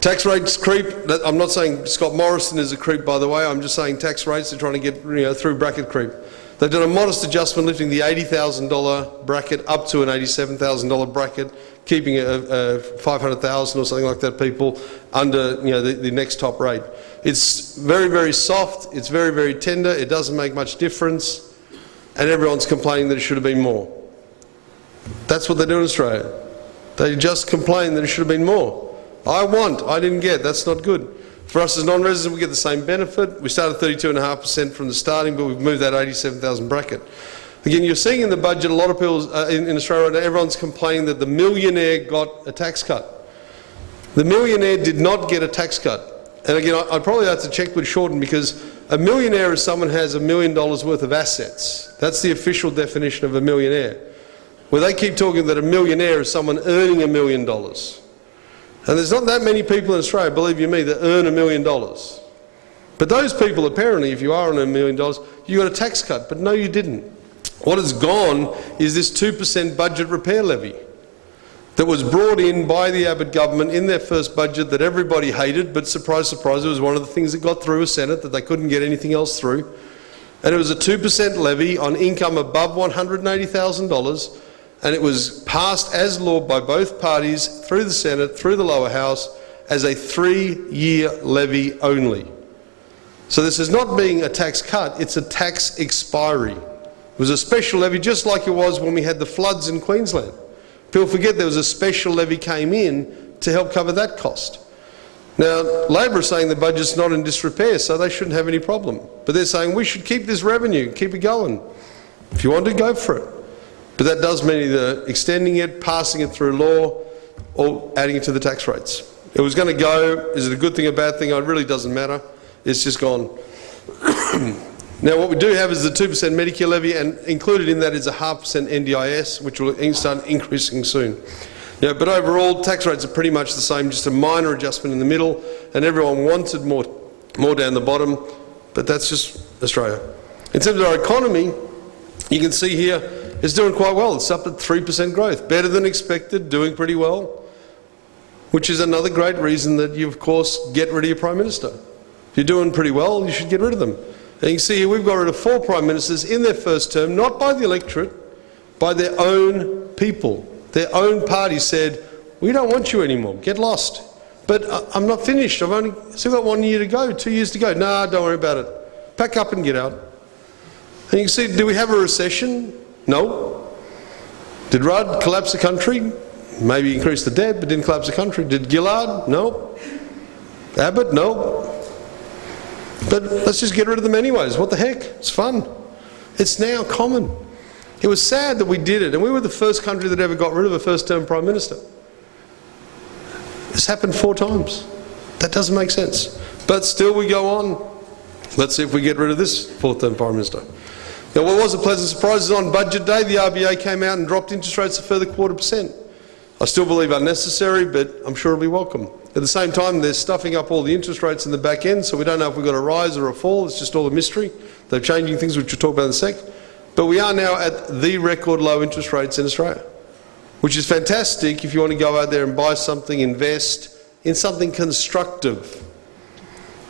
Tax rates creep. I'm not saying Scott Morrison is a creep, by the way. I'm just saying tax rates are trying to get through bracket creep. They've done a modest adjustment, lifting the $80,000 bracket up to an $87,000 bracket, keeping a 500,000 or something like that people under the next top rate. It's very, very soft. It's very, very tender. It doesn't make much difference, and everyone's complaining that it should have been more. That's what they do in Australia. They just complain that it should have been more. I didn't get. That's not good. For us as non-residents, we get the same benefit. We started 32.5% from the starting, but we've moved that 87,000 bracket. Again, you're seeing in the budget a lot of people in Australia right now, everyone's complaining that the millionaire got a tax cut. The millionaire did not get a tax cut. And again, I'd probably have to check with Shorten, because a millionaire is someone who has $1 million worth of assets. That's the official definition of a millionaire. Where they keep talking that a millionaire is someone earning $1 million. And there's not that many people in Australia, believe you me, that earn $1 million. But those people, apparently, if you are on $1 million, you got a tax cut, but no, you didn't. What has gone is this 2% budget repair levy that was brought in by the Abbott government in their first budget that everybody hated, but surprise, surprise, it was one of the things that got through a Senate that they couldn't get anything else through. And it was a 2% levy on income above $180,000. And it was passed as law by both parties through the Senate, through the lower house, as a 3-year levy only. So this is not being a tax cut, it's a tax expiry. It was a special levy, just like it was when we had the floods in Queensland. People forget there was a special levy came in to help cover that cost. Now, Labor are saying the budget's not in disrepair, so they shouldn't have any problem. But they're saying we should keep this revenue, keep it going. If you want to, go for it. But that does mean either extending it, passing it through law, or adding it to the tax rates. It was going to go. Is it a good thing or a bad thing? It really doesn't matter. It's just gone. Now, what we do have is the 2% Medicare levy, and included in that is a 0.5% NDIS, which will start increasing soon. But overall, tax rates are pretty much the same, just a minor adjustment in the middle, and everyone wanted more down the bottom, but that's just Australia. In terms of our economy, you can see here, it's doing quite well. It's up at 3% growth, better than expected, doing pretty well, which is another great reason that you, of course, get rid of your Prime Minister. If you're doing pretty well, you should get rid of them. And you can see here we've got rid of 4 Prime Ministers in their first term, not by the electorate, by their own people. Their own party said, we don't want you anymore, get lost. But I'm not finished, I've only still got 1 year to go, 2 years to go. Nah, don't worry about it. Pack up and get out. And you can see, do we have a recession? No. Did Rudd collapse the country? Maybe increase the debt, but didn't collapse the country. Did Gillard? No. Abbott? No. But let's just get rid of them anyways. What the heck? It's fun. It's now common. It was sad that we did it, and we were the first country that ever got rid of a first-term Prime Minister. This happened 4 times. That doesn't make sense. But still we go on. Let's see if we get rid of this 4th-term Prime Minister. Now, what was a pleasant surprise is on budget day, the RBA came out and dropped interest rates a further 0.25%. I still believe unnecessary, but I'm sure it'll be welcome. At the same time, they're stuffing up all the interest rates in the back end, so we don't know if we've got a rise or a fall. It's just all a mystery. They're changing things, which we'll talk about in a sec. But we are now at the record low interest rates in Australia, which is fantastic if you want to go out there and buy something, invest in something constructive.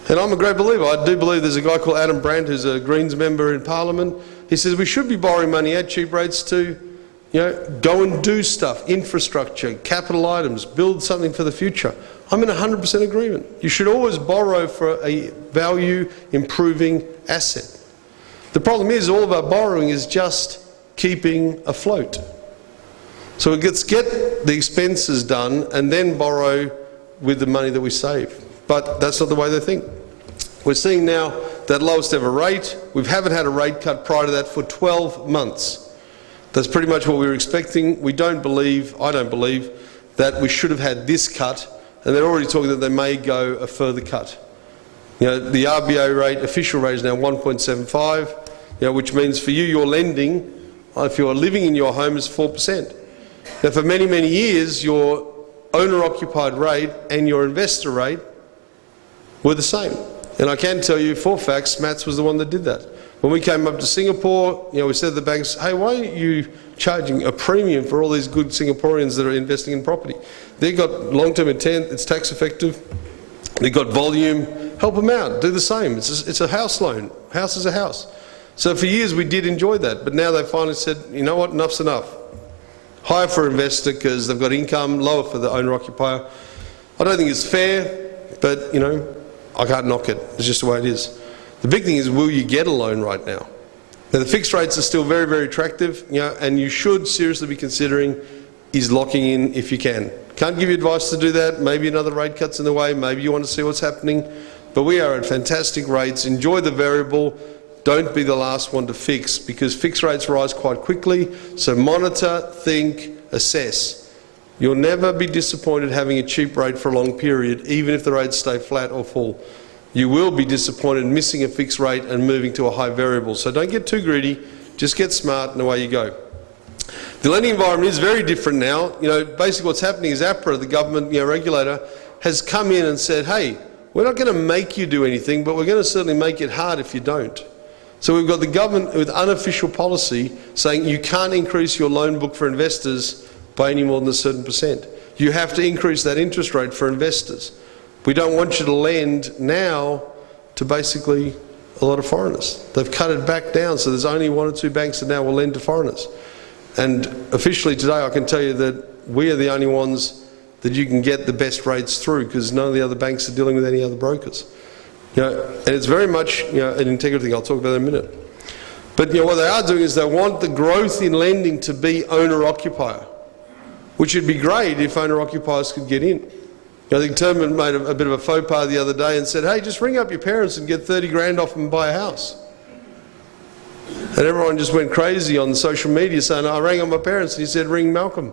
And I'm a great believer. I do believe there's a guy called Adam Brandt, who's a Greens member in Parliament. He says we should be borrowing money at cheap rates to, go and do stuff, infrastructure, capital items, build something for the future. I'm in 100% agreement. You should always borrow for a value-improving asset. The problem is all of our borrowing is just keeping afloat. So let's get the expenses done and then borrow with the money that we save. But that's not the way they think. We're seeing now that lowest ever rate. We haven't had a rate cut prior to that for 12 months. That's pretty much what we were expecting. I don't believe, that we should have had this cut, and they're already talking that they may go a further cut. The RBA rate, official rate, is now 1.75, which means for you, your lending, if you're living in your home, is 4%. Now, for many, many years, your owner-occupied rate and your investor rate were the same. And I can tell you for a fact, SMATS was the one that did that. When we came up to Singapore, we said to the banks, hey, why aren't you charging a premium for all these good Singaporeans that are investing in property? They've got long-term intent, it's tax effective, they've got volume, help them out, do the same. It's a house loan, house is a house. So for years we did enjoy that, but now they finally said, you know what, enough's enough. Higher for investor because they've got income, lower for the owner-occupier. I don't think it's fair, but I can't knock it, it's just the way it is. The big thing is, will you get a loan right now? Now the fixed rates are still very, very attractive, and you should seriously be considering is locking in if you can. Can't give you advice to do that, maybe another rate cut's in the way, maybe you want to see what's happening, but we are at fantastic rates. Enjoy the variable, don't be the last one to fix, because fixed rates rise quite quickly, so monitor, think, assess. You'll never be disappointed having a cheap rate for a long period, even if the rates stay flat or fall. You will be disappointed missing a fixed rate and moving to a high variable. So don't get too greedy, just get smart and away you go. The lending environment is very different now. Basically what's happening is APRA, the government regulator, has come in and said, hey, we're not going to make you do anything, but we're going to certainly make it hard if you don't. So we've got the government with unofficial policy saying you can't increase your loan book for investors by any more than a certain percent. You have to increase that interest rate for investors. We don't want you to lend now to basically a lot of foreigners. They've cut it back down, so there's only 1 or 2 banks that now will lend to foreigners. And officially today I can tell you that we are the only ones that you can get the best rates through, because none of the other banks are dealing with any other brokers. And it's very much an integrity thing. I'll talk about that in a minute. But what they are doing is they want the growth in lending to be owner-occupier, which would be great if owner-occupiers could get in. I think Terman made a bit of a faux pas the other day and said, hey, just ring up your parents and get 30 grand off them and buy a house. And everyone just went crazy on social media saying, I rang up my parents and he said, ring Malcolm.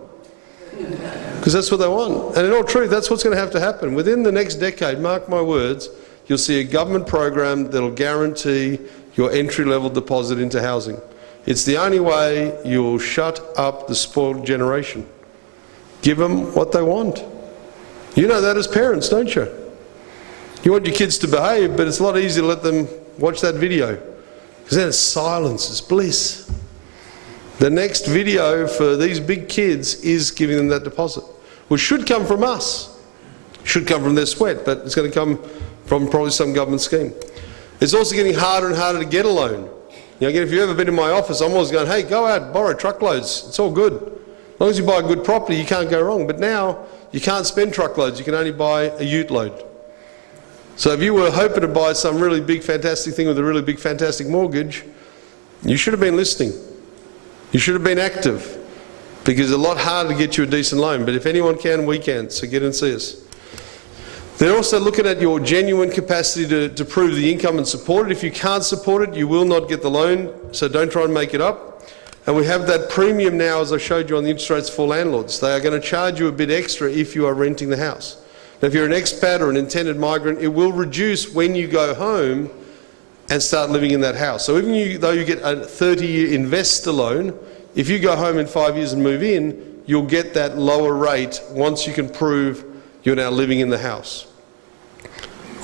Because that's what they want. And in all truth, that's what's going to have to happen. Within the next decade, mark my words, you'll see a government program that'll guarantee your entry-level deposit into housing. It's the only way you'll shut up the spoiled generation. Give them what they want. You know that as parents, don't you? You want your kids to behave, but it's a lot easier to let them watch that video, because then it's silence, it's bliss. The next video for these big kids is giving them that deposit, which should come from us, should come from their sweat, but it's going to come from probably some government scheme. It's also getting harder and harder to get a loan. Again, if you've ever been in my office, I'm always going, hey, go out, borrow truckloads, it's all good. As long as you buy a good property, you can't go wrong. But now, you can't spend truckloads, you can only buy a ute load. So if you were hoping to buy some really big fantastic thing with a really big fantastic mortgage, you should have been listening. You should have been active, because it's a lot harder to get you a decent loan, but if anyone can, we can, so get and see us. They're also looking at your genuine capacity to prove the income and support it. If you can't support it, you will not get the loan, so don't try and make it up. And we have that premium now, as I showed you, on the interest rates for landlords. They are going to charge you a bit extra if you are renting the house. Now, if you're an expat or an intended migrant, it will reduce when you go home and start living in that house. So even though you get a 30-year investor loan, if you go home in 5 years and move in, you'll get that lower rate once you can prove you're now living in the house.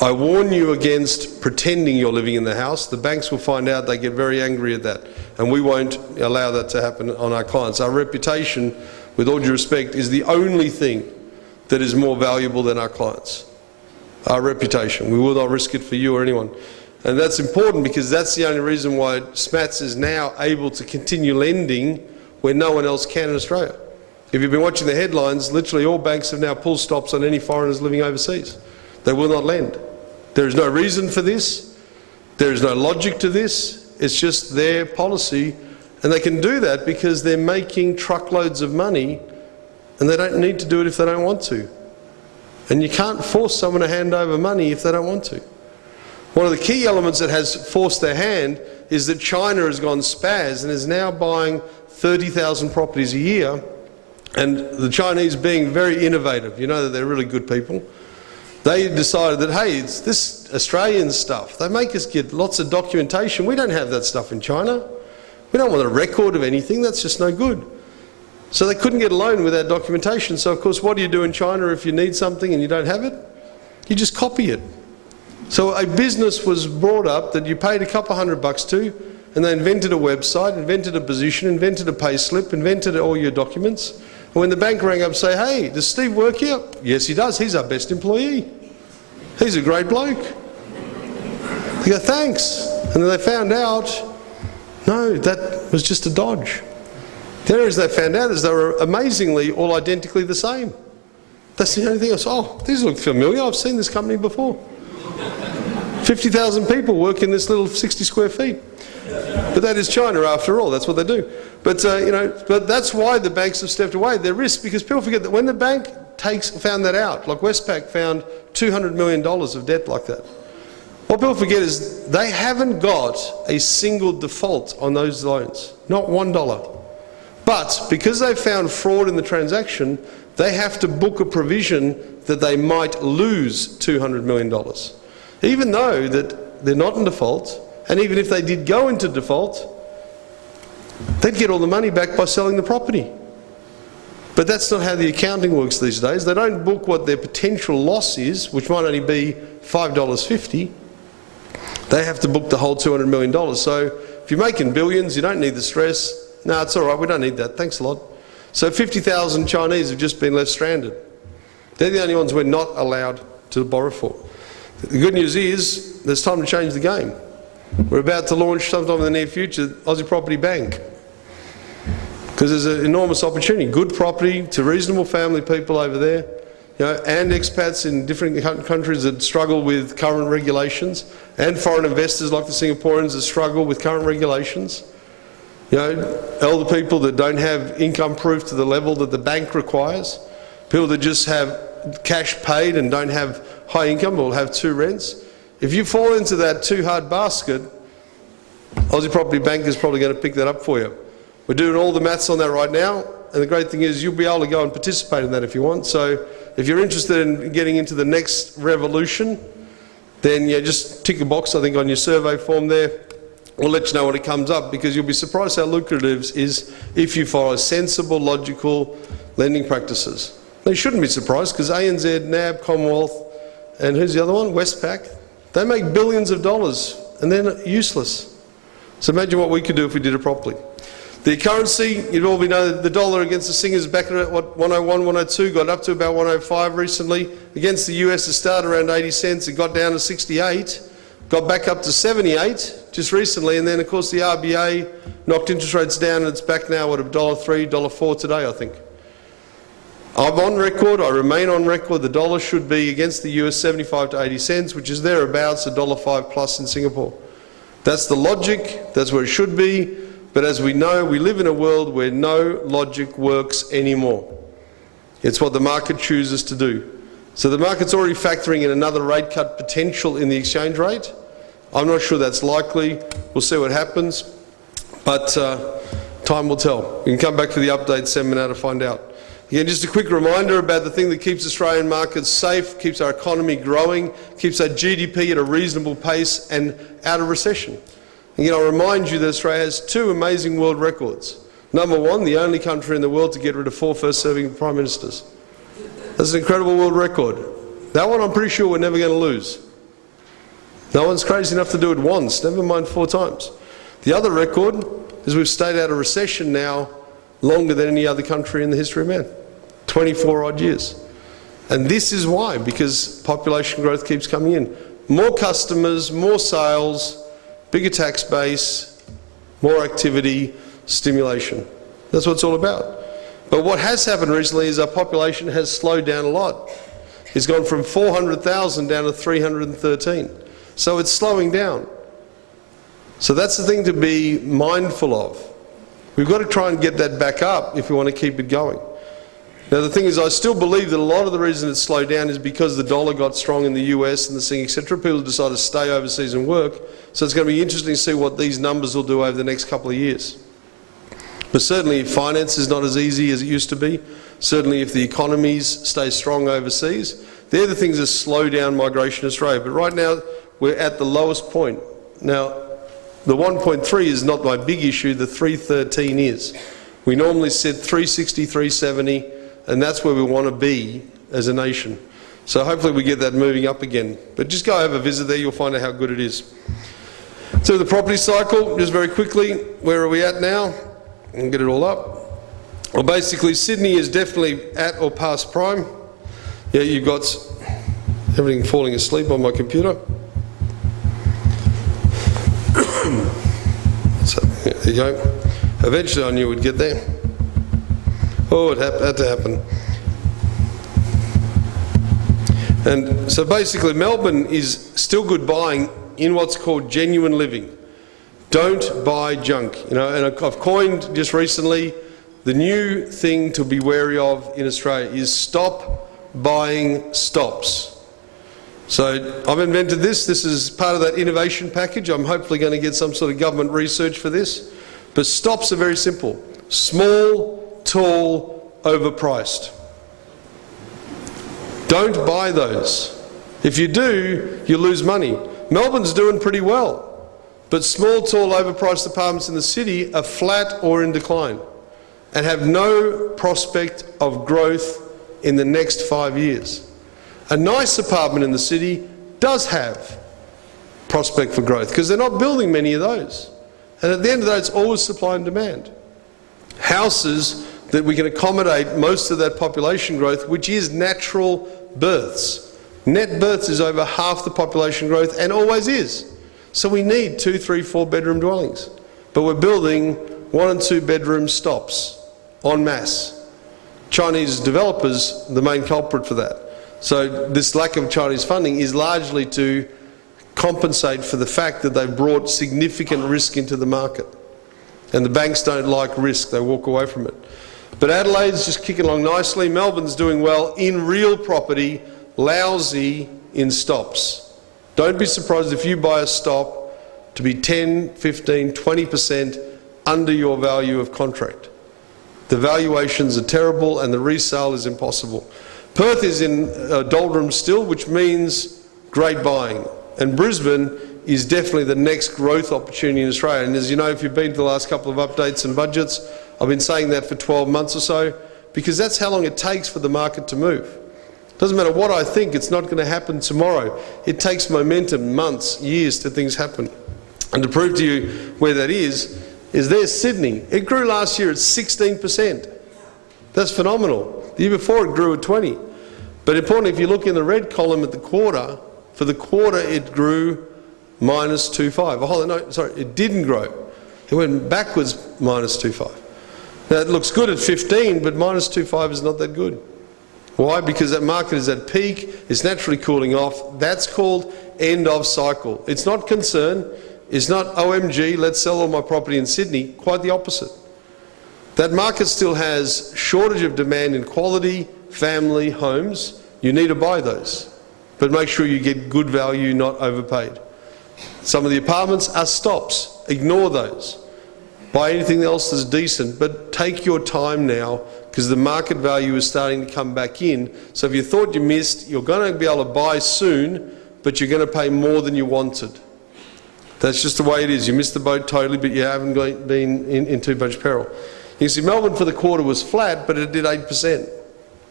I warn you against pretending you're living in the house. The banks will find out, they get very angry at that, and we won't allow that to happen on our clients. Our reputation, with all due respect, is the only thing that is more valuable than our clients. Our reputation. We will not risk it for you or anyone. And that's important, because that's the only reason why SMATS is now able to continue lending where no one else can in Australia. If you've been watching the headlines, literally all banks have now pulled stops on any foreigners living overseas. They will not lend. There is no reason for this. There is no logic to this. It's just their policy, and they can do that because they're making truckloads of money, and they don't need to do it if they don't want to. And you can't force someone to hand over money if they don't want to. One of the key elements that has forced their hand is that China has gone spaz and is now buying 30,000 properties a year, and the Chinese, being very innovative, you know that they're really good people, they decided that, hey, it's this Australian stuff. They make us get lots of documentation. We don't have that stuff in China. We don't want a record of anything. That's just no good. So they couldn't get a loan without documentation. So, of course, what do you do in China if you need something and you don't have it? You just copy it. So a business was brought up that you paid a couple $100 to, and they invented a website, invented a position, invented a pay slip, invented all your documents. And when the bank rang up and say, hey, does Steve work here? Yes, he does. He's our best employee. He's a great bloke. They go, thanks. And then they found out, no, that was just a dodge. The only reason they found out is they were amazingly all identically the same. That's the only thing. I said, oh, these look familiar. I've seen this company before. 50,000 people work in this little 60 square feet. But that is China after all, that's what they do. But, but that's why the banks have stepped away. They're risk, because people forget that when the bank found that out, like Westpac found $200 million of debt like that. What people forget is they haven't got a single default on those loans, not $1. But because they found fraud in the transaction, they have to book a provision that they might lose $200 million. Even though that they're not in default, and even if they did go into default, they'd get all the money back by selling the property. But that's not how the accounting works these days. They don't book what their potential loss is, which might only be $5.50. They have to book the whole $200 million. So if you're making billions, you don't need the stress. No, it's all right, we don't need that, thanks a lot. So 50,000 Chinese have just been left stranded. They're the only ones we're not allowed to borrow for. The good news is, there's time to change the game. We're about to launch sometime in the near future, Aussie Property Bank. Because there's an enormous opportunity. Good property to reasonable family people over there, and expats in different countries that struggle with current regulations, and foreign investors like the Singaporeans that struggle with current regulations. Elder people that don't have income proof to the level that the bank requires, people that just have cash paid and don't have high income or have two rents. If you fall into that too hard basket, Aussie Property Bank is probably going to pick that up for you. We're doing all the maths on that right now, and the great thing is you'll be able to go and participate in that if you want. So if you're interested in getting into the next revolution, then just tick a box, I think, on your survey form there. We'll let you know when it comes up, because you'll be surprised how lucrative it is if you follow sensible, logical lending practices. Now, you shouldn't be surprised, because ANZ, NAB, Commonwealth, and who's the other one? Westpac. They make billions of dollars, and they're useless. So imagine what we could do if we did it properly. The currency, you'd all know that the dollar against the Singers back at what, 101, 102, got up to about 105 recently. Against the US, it started around 80 cents, it got down to 68, got back up to 78 just recently, and then of course the RBA knocked interest rates down, and it's back now at $1.03, $1.04 today, I think. I'm on record, I remain on record, the dollar should be against the US 75 to 80 cents, which is thereabouts $1.05 plus in Singapore. That's the logic, that's where it should be, but as we know, we live in a world where no logic works anymore. It's what the market chooses to do. So the market's already factoring in another rate cut potential in the exchange rate. I'm not sure that's likely, we'll see what happens, but time will tell. You can come back to the update seminar to find out. Again, just a quick reminder about the thing that keeps Australian markets safe, keeps our economy growing, keeps our GDP at a reasonable pace and out of recession. Again, I'll remind you that Australia has two amazing world records. Number one, the only country in the world to get rid of 4 first-serving prime ministers. That's an incredible world record. That one I'm pretty sure we're never going to lose. No one's crazy enough to do it once, never mind 4 times. The other record is we've stayed out of recession now longer than any other country in the history of man, 24 odd years. And this is why, because population growth keeps coming in. More customers, more sales, bigger tax base, more activity, stimulation. That's what it's all about. But what has happened recently is our population has slowed down a lot. It's gone from 400,000 down to 313. So it's slowing down. So that's the thing to be mindful of. We've got to try and get that back up if we want to keep it going. Now the thing is, I still believe that a lot of the reason it's slowed down is because the dollar got strong in the US and the thing, etc. People decided to stay overseas and work. So it's going to be interesting to see what these numbers will do over the next couple of years. But certainly if finance is not as easy as it used to be, certainly if the economies stay strong overseas, they're the things that slow down migration to Australia. But right now we're at the lowest point. Now the 1.3 is not my big issue, the 313 is. We normally sit 360, 370, and that's where we want to be as a nation. So hopefully we get that moving up again. But just go have a visit there, you'll find out how good it is. So the property cycle, just very quickly, where are we at now? And get it all up. Well, basically, Sydney is definitely at or past prime. Yeah, you've got everything falling asleep on my computer. So, there you go. Eventually I knew we'd get there. Oh, it had to happen. And so basically Melbourne is still good buying in what's called genuine living. Don't buy junk. You know, and I've coined just recently the new thing to be wary of in Australia is stop buying stops. So I've invented this. This is part of that innovation package. I'm hopefully going to get some sort of government research for this. But stops are very simple. Small, tall, overpriced. Don't buy those. If you do, you lose money. Melbourne's doing pretty well. But small, tall, overpriced apartments in the city are flat or in decline and have no prospect of growth in the next 5 years. A nice apartment in the city does have prospect for growth because they're not building many of those. And at the end of the day, it's always supply and demand. Houses that we can accommodate most of that population growth, which is natural births. Net births is over half the population growth and always is. So we need 2, 3, 4 bedroom dwellings. But we're building 1 and 2 bedroom stops en masse. Chinese developers, the main culprit for that. So this lack of Chinese funding is largely to compensate for the fact that they've brought significant risk into the market. And the banks don't like risk, they walk away from it. But Adelaide's just kicking along nicely. Melbourne's doing well in real property, lousy in stops. Don't be surprised if you buy a stop to be 10, 15, 20% under your value of contract. The valuations are terrible and the resale is impossible. Perth is in doldrums still, which means great buying. And Brisbane is definitely the next growth opportunity in Australia. And as you know, if you've been to the last couple of updates and budgets, I've been saying that for 12 months or so, because that's how long it takes for the market to move. Doesn't matter what I think, it's not going to happen tomorrow. It takes momentum, months, years till things happen. And to prove to you where that is there's Sydney. It grew last year at 16%. That's phenomenal. The year before it grew at 20. But importantly, if you look in the red column at the quarter, for the quarter it grew minus 2.5. Oh, no, sorry, it didn't grow. It went backwards minus 2.5. Now it looks good at 15, but minus 2.5 is not that good. Why? Because that market is at peak, it's naturally cooling off. That's called end of cycle. It's not concern, it's not OMG, let's sell all my property in Sydney, quite the opposite. That market still has shortage of demand in quality, family, homes. You need to buy those. But make sure you get good value, not overpaid. Some of the apartments are stops. Ignore those. Buy anything else that's decent, but take your time now because the market value is starting to come back in. So if you thought you missed, you're going to be able to buy soon, but you're going to pay more than you wanted. That's just the way it is. You missed the boat totally, but you haven't been in too much peril. You can see Melbourne for the quarter was flat, but it did 8%.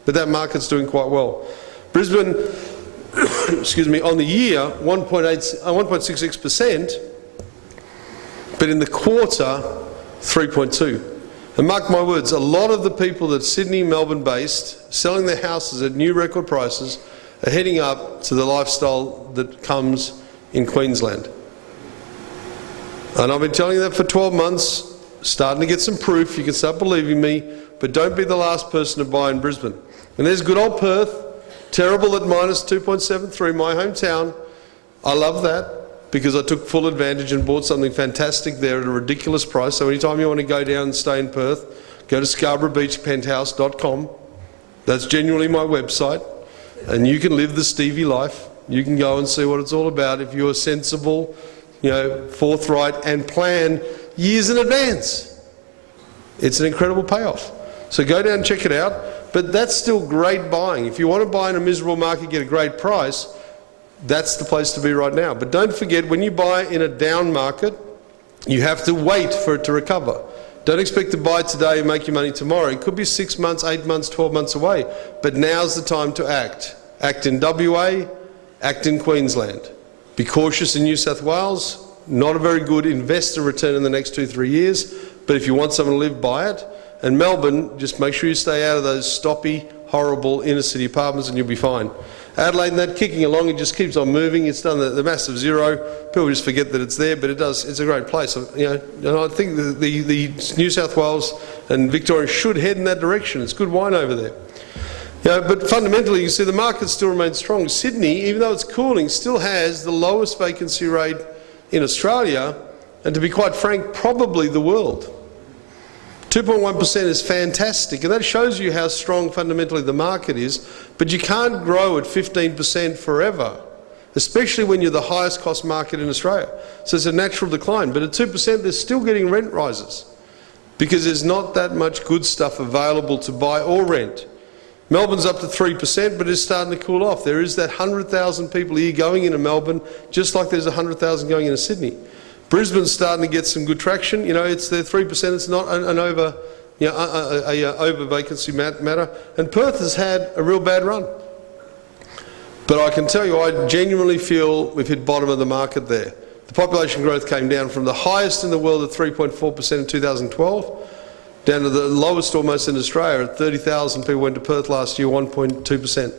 But that market's doing quite well. Brisbane, excuse me, on the year, 1.66%, but in the quarter, 3.2. And mark my words, a lot of the people that Sydney, Melbourne based, selling their houses at new record prices, are heading up to the lifestyle that comes in Queensland. And I've been telling you that for 12 months, starting to get some proof, you can start believing me, but don't be the last person to buy in Brisbane. And there's good old Perth, terrible at minus 2.73, my hometown. I love that because I took full advantage and bought something fantastic there at a ridiculous price. So anytime you want to go down and stay in Perth, go to scarboroughbeachpenthouse.com. That's genuinely my website. And you can live the Stevie life. You can go and see what it's all about if you're sensible, forthright and plan years in advance. It's an incredible payoff. So go down and check it out. But that's still great buying. If you want to buy in a miserable market, get a great price, that's the place to be right now. But don't forget, when you buy in a down market, you have to wait for it to recover. Don't expect to buy today and make your money tomorrow. It could be 6 months, 8 months, 12 months away. But now's the time to act. Act in WA, act in Queensland. Be cautious in New South Wales, Not a very good investor return in the next 2-3 years, but if you want someone to live, buy it. And Melbourne, just make sure you stay out of those stoppy, horrible inner-city apartments and you'll be fine. Adelaide, that kicking along, it just keeps on moving. It's done the massive zero. People just forget that it's there, but it does. It's a great place. You know, and I think the New South Wales and Victoria should head in that direction. It's good wine over there. You know, but fundamentally, you see the market still remains strong. Sydney, even though it's cooling, still has the lowest vacancy rate in Australia, and to be quite frank, probably the world. 2.1% is fantastic, and that shows you how strong fundamentally the market is, but you can't grow at 15% forever, especially when you're the highest cost market in Australia. So it's a natural decline, but at 2% they're still getting rent rises because there's not that much good stuff available to buy or rent. Melbourne's up to 3%, but it's starting to cool off. There is that 100,000 people a year going into Melbourne, just like there's 100,000 going into Sydney. Brisbane's starting to get some good traction. You know, it's their 3%. It's not an over, you know, over vacancy matter. And Perth has had a real bad run. But I can tell you, I genuinely feel we've hit bottom of the market there. The population growth came down from the highest in the world at 3.4% in 2012, down to the lowest almost in Australia at 30,000 people went to Perth last year, 1.2%.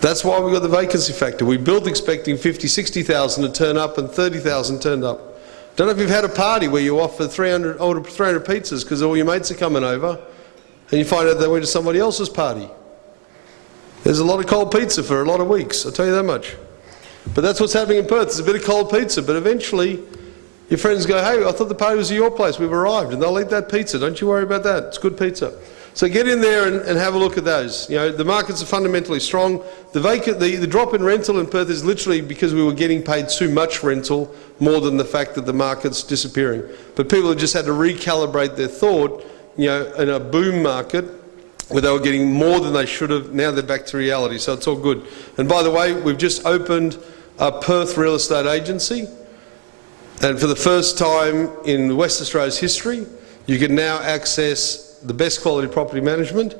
That's why we got the vacancy factor. We built expecting 50, 60,000 to turn up and 30,000 turned up. Don't know if you've had a party where you offer 300 pizzas because all your mates are coming over and you find out they went to somebody else's party. There's a lot of cold pizza for a lot of weeks, I'll tell you that much. But that's what's happening in Perth. There's a bit of cold pizza, but eventually your friends go, hey, I thought the party was at your place, we've arrived, and they'll eat that pizza. Don't you worry about that, it's good pizza. So get in there and have a look at those. You know, the markets are fundamentally strong. The drop in rental in Perth is literally because we were getting paid too much rental, more than the fact that the market's disappearing. But people have just had to recalibrate their thought, you know, in a boom market where they were getting more than they should have. Now they're back to reality, so it's all good. And by the way, we've just opened a Perth real estate agency. And for the first time in West Australia's history, you can now access the best quality property management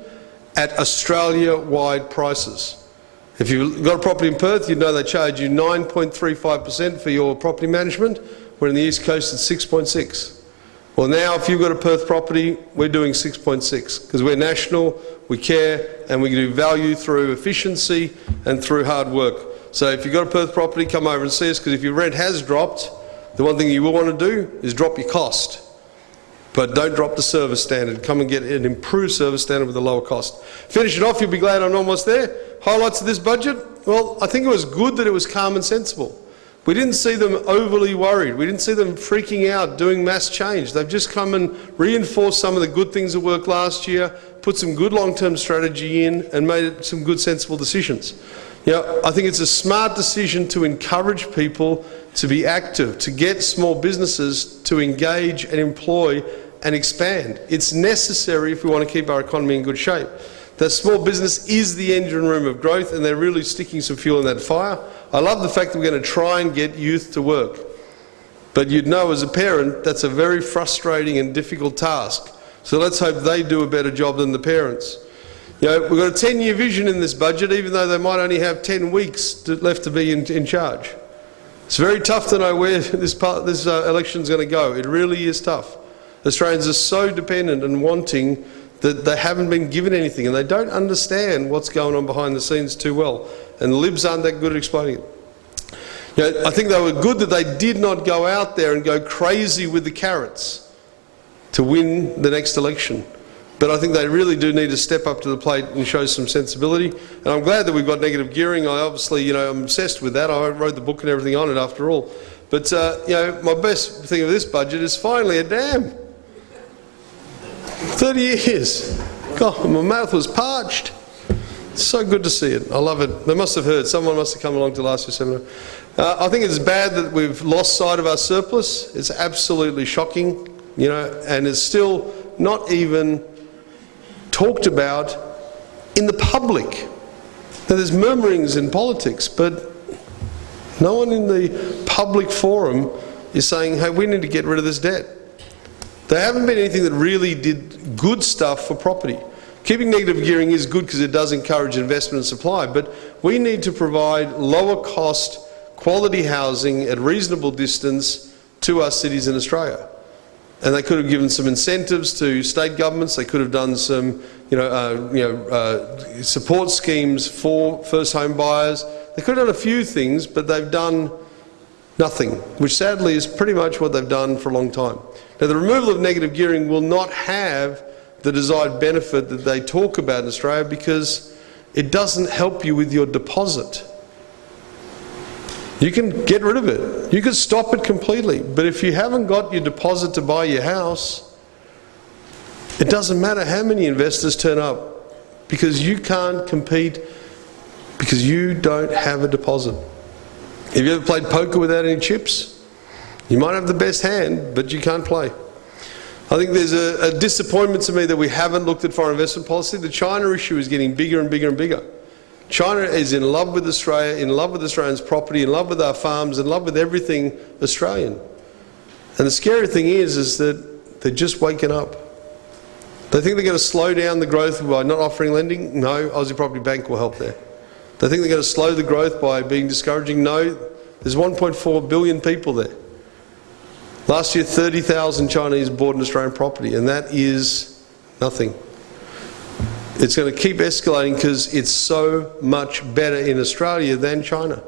at Australia-wide prices. If you've got a property in Perth, you know they charge you 9.35% for your property management, where in the East Coast it's 6.6. Well, now if you've got a Perth property, we're doing 6.6 because we're national, we care, and we can do value through efficiency and through hard work. So if you've got a Perth property, come over and see us, because if your rent has dropped, the one thing you will want to do is drop your cost. But don't drop the service standard. Come and get an improved service standard with a lower cost. Finish it off, you'll be glad I'm almost there. Highlights of this budget? Well, I think it was good that it was calm and sensible. We didn't see them overly worried. We didn't see them freaking out, doing mass change. They've just come and reinforced some of the good things that worked last year, put some good long-term strategy in, and made some good sensible decisions. You know, I think it's a smart decision to encourage people to be active, to get small businesses to engage and employ and expand. It's necessary if we want to keep our economy in good shape. That small business is the engine room of growth, and they're really sticking some fuel in that fire. I love the fact that we're going to try and get youth to work. But you'd know as a parent, that's a very frustrating and difficult task. So let's hope they do a better job than the parents. You know, we've got a 10-year vision in this budget, even though they might only have 10 weeks left to be in charge. It's very tough to know where this election is going to go. It really is tough. Australians are so dependent and wanting that they haven't been given anything, and they don't understand what's going on behind the scenes too well. And the Libs aren't that good at explaining it. You know, I think they were good that they did not go out there and go crazy with the carrots to win the next election. But I think they really do need to step up to the plate and show some sensibility. And I'm glad that we've got negative gearing. I obviously, you know, I'm obsessed with that. I wrote the book and everything on it after all. But, you know, my best thing of this budget is finally a dam. 30 years. God, my mouth was parched. It's so good to see it. I love it. They must have heard. Someone must have come along to last year's seminar. I think it's bad that we've lost sight of our surplus. It's absolutely shocking, you know, and it's still not even talked about in the public. Now, there's murmurings in politics, but no one in the public forum is saying, hey, we need to get rid of this debt. There haven't been anything that really did good stuff for property. Keeping negative gearing is good because it does encourage investment and supply, but we need to provide lower cost quality housing at reasonable distance to our cities in Australia. And they could have given some incentives to state governments. They could have done some, support schemes for first home buyers. They could have done a few things, but they've done nothing, which sadly is pretty much what they've done for a long time. Now, the removal of negative gearing will not have the desired benefit that they talk about in Australia because it doesn't help you with your deposit. You can get rid of it. You can stop it completely. But if you haven't got your deposit to buy your house, it doesn't matter how many investors turn up because you can't compete because you don't have a deposit. Have you ever played poker without any chips? You might have the best hand, but you can't play. I think there's a disappointment to me that we haven't looked at foreign investment policy. The China issue is getting bigger and bigger and bigger. China is in love with Australia, in love with Australians' property, in love with our farms, in love with everything Australian. And the scary thing is that they're just waking up. They think they're going to slow down the growth by not offering lending? No, Aussie Property Bank will help there. They think they're going to slow the growth by being discouraging? No, there's 1.4 billion people there. Last year, 30,000 Chinese bought an Australian property, and that is nothing. It's going to keep escalating because it's so much better in Australia than China.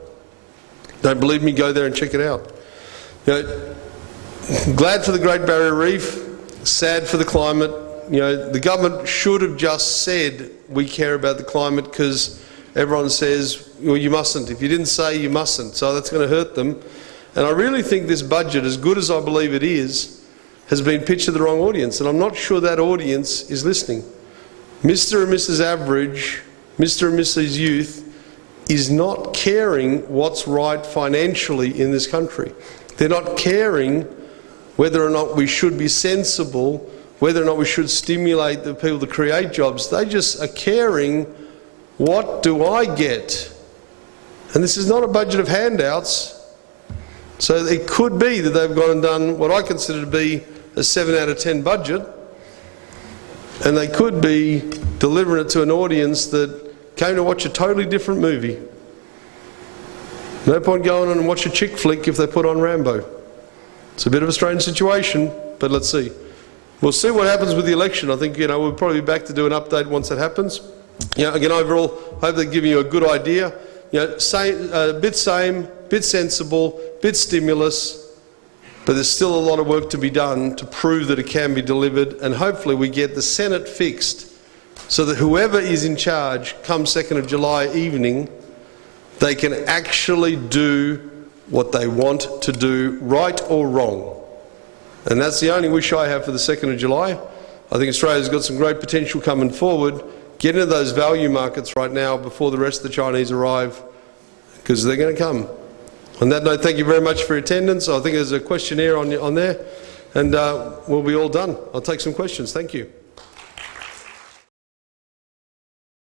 Don't believe me? Go there and check it out. Glad for the Great Barrier Reef, sad for the climate. The government should have just said we care about the climate because everyone says, well, you mustn't. If you didn't say, you mustn't. So that's going to hurt them. And I really think this budget, as good as I believe it is, has been pitched to the wrong audience. And I'm not sure that audience is listening. Mr. and Mrs. Average, Mr. and Mrs. Youth is not caring what's right financially in this country. They're not caring whether or not we should be sensible, whether or not we should stimulate the people to create jobs. They just are caring, what do I get? And this is not a budget of handouts. So it could be that they've gone and done what I consider to be a 7 out of 10 budget, and they could be delivering it to an audience that came to watch a totally different movie. No point going on and watch a chick flick if they put on Rambo. It's a bit of a strange situation, but let's see. We'll see what happens with the election. I think we'll probably be back to do an update once that happens. Again, overall, I hope they're giving you a good idea. Bit same, bit sensible, bit stimulus, but there's still a lot of work to be done to prove that it can be delivered, and hopefully we get the Senate fixed so that whoever is in charge come 2nd of July evening, they can actually do what they want to do, right or wrong. And that's the only wish I have for the 2nd of July. I think Australia's got some great potential coming forward. Get into those value markets right now before the rest of the Chinese arrive, because they're going to come. On that note, thank you very much for your attendance. I think there's a questionnaire on there, and we'll be all done. I'll take some questions. Thank you.